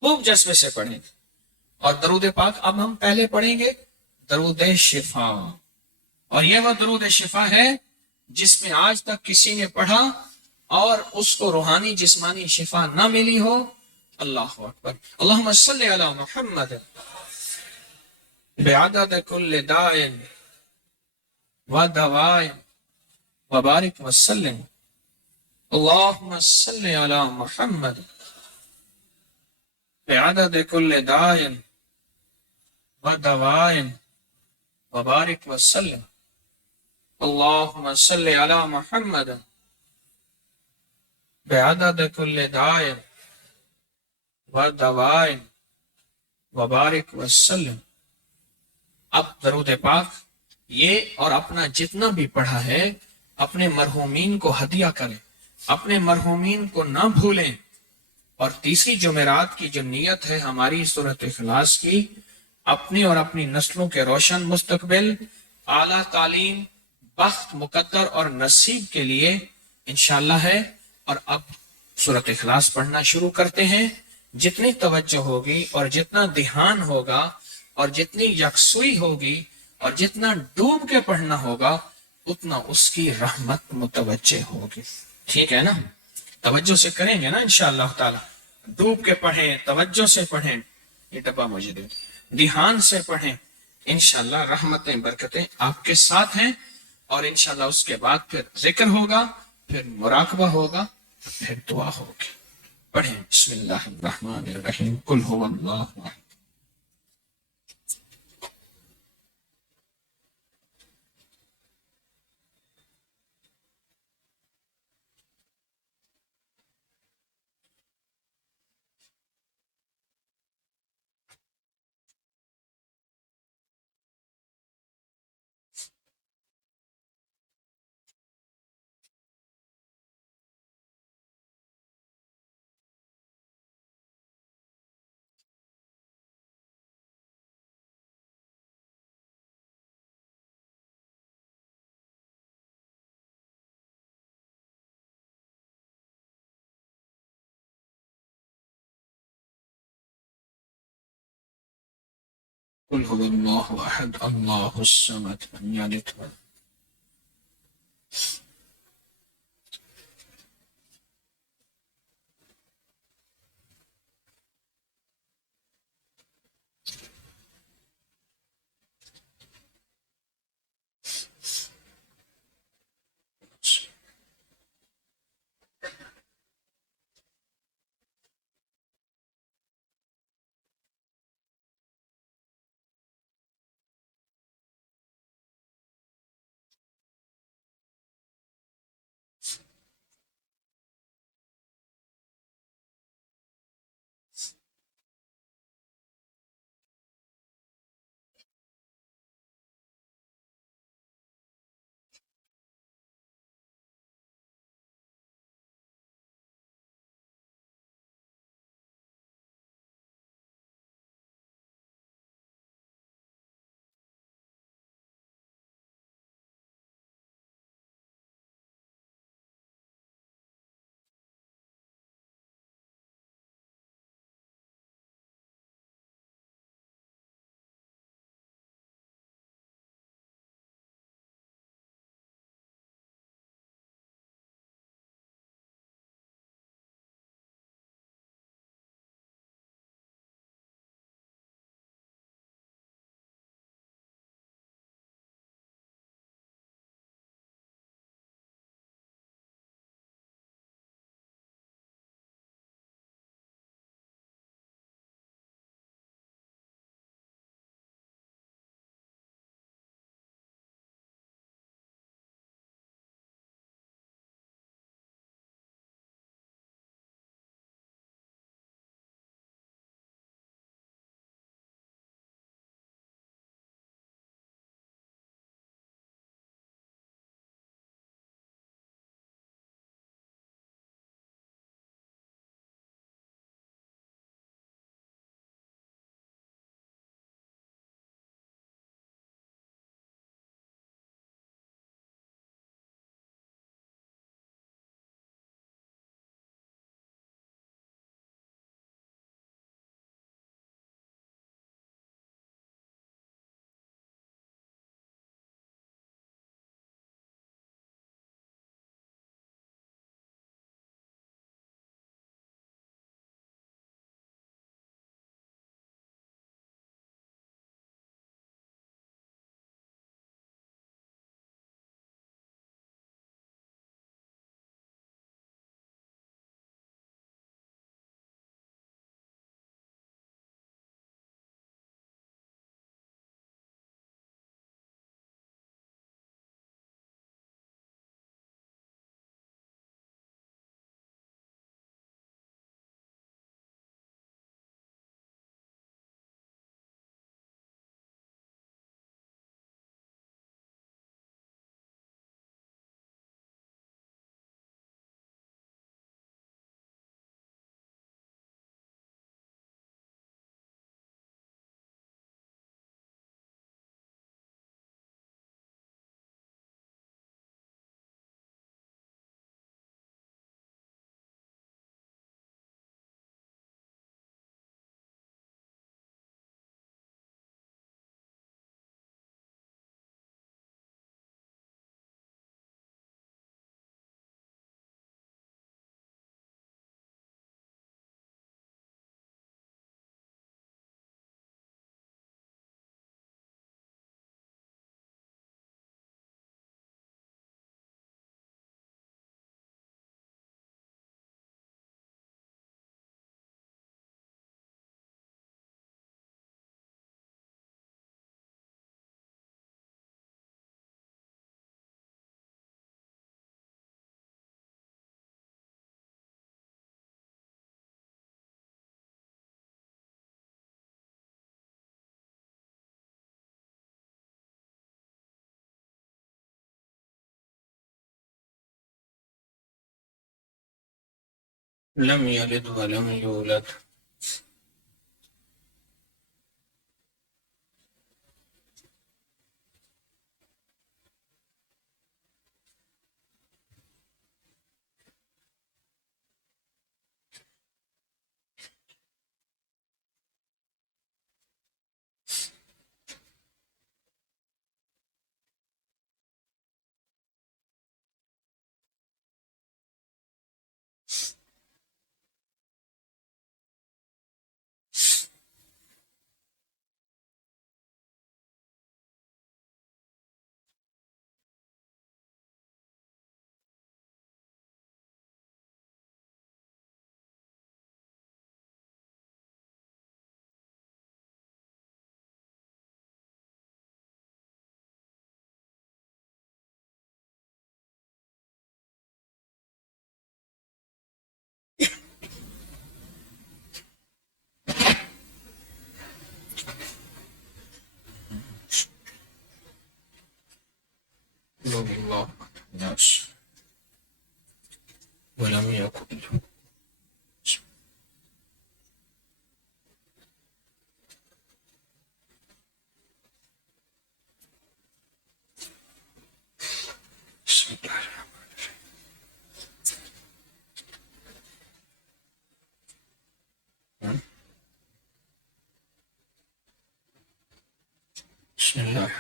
خوب جذبے سے پڑھیں گے. اور درود پاک اب ہم پہلے پڑھیں گے درود شفا، اور یہ وہ درود شفا ہے جس میں آج تک کسی نے پڑھا اور اس کو روحانی جسمانی شفا نہ ملی ہو. اللہ اکبر. اللہم صلی علی محمد بعدد کل داء و دواء وبارک وسلم. اللہم صلی علی محمد بعدد کل داء و دواء وبارک وسلم. اللہم صلی علی محمد بعدد کل داء و دواء وبارک وسلم. اب درود پاک یہ اور اپنا جتنا بھی پڑھا ہے اپنے مرحومین کو ہدیہ کریں، اپنے مرحومین کو نہ بھولیں. اور تیسری جمعرات کی جو نیت ہے ہماری سورۃ اخلاص کی، اپنی اور اپنی نسلوں کے روشن مستقبل، اعلیٰ تعلیم، بخت، مقدر اور نصیب کے لیے انشاءاللہ ہے. اور اب سورۃ اخلاص پڑھنا شروع کرتے ہیں. جتنی توجہ ہوگی اور جتنا دھیان ہوگا اور جتنی یکسوئی ہوگی اور جتنا ڈوب کے پڑھنا ہوگا اتنا اس کی رحمت متوجہ ہوگی. ٹھیک ہے نا؟ توجہ سے کریں گے نا انشاءاللہ تعالی. ڈوب کے پڑھیں، توجہ سے پڑھیں. یہ ڈبہ مجھے دے، دھیان سے پڑھیں. انشاءاللہ رحمتیں، برکتیں آپ کے ساتھ ہیں. اور انشاءاللہ اس کے بعد پھر ذکر ہوگا، پھر مراقبہ ہوگا، پھر دعا ہوگی. پڑھیں. بسم اللہ الرحمن الرحیم. قل هو اللہ احد. قل هو الله احد الله الصمد لم يلد ولم يلد ولم يولد. الله الناس ولم يكن له بسم الله الرحمن الرحيم بسم الله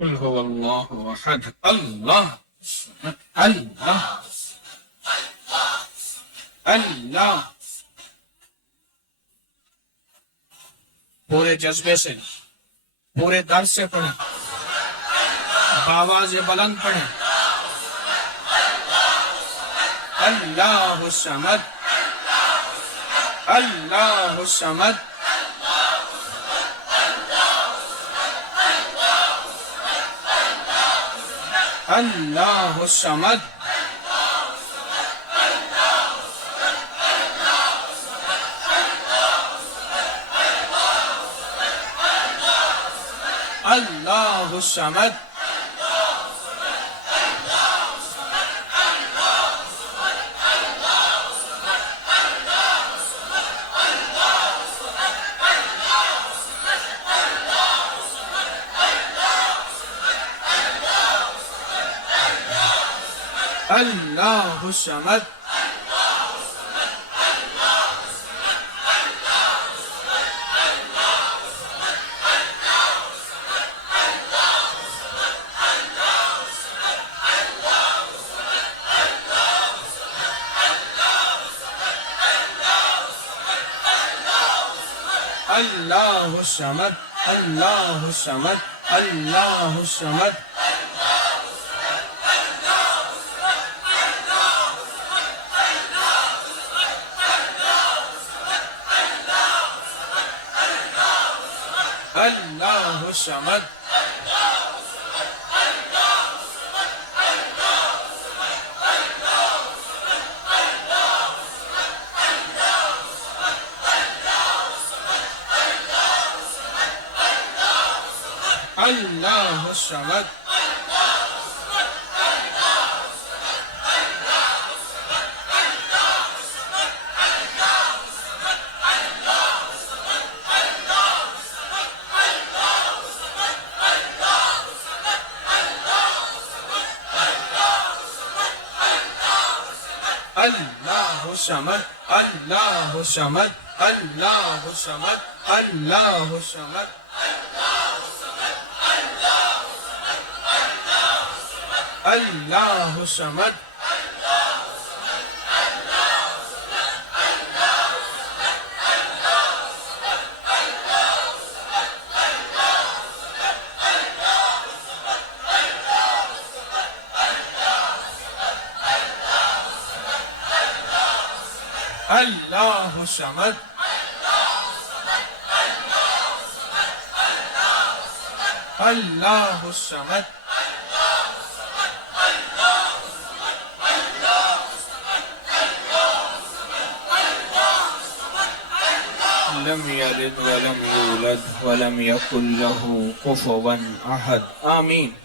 قل هو الله احد الله اللہ اللہ. پورے جذبے سے پورے درد سے پڑھیں، بآواز بلند پڑھیں. اللہ الصمد اللہ الصمد اللہ الصمد اللہ الصمد اللہ الصمد اللہ الصمد اللہ الصمد اللہ الصمد اللہ الصمد اللہ الصمد اللہ الصمد اللہ الصمد اللہ الصمد اللہ الصمد اللہ الصمد اللہ الصمد اللہ الصمد لم يلد ولم يولد ولم يكن له كفوا أحد آمين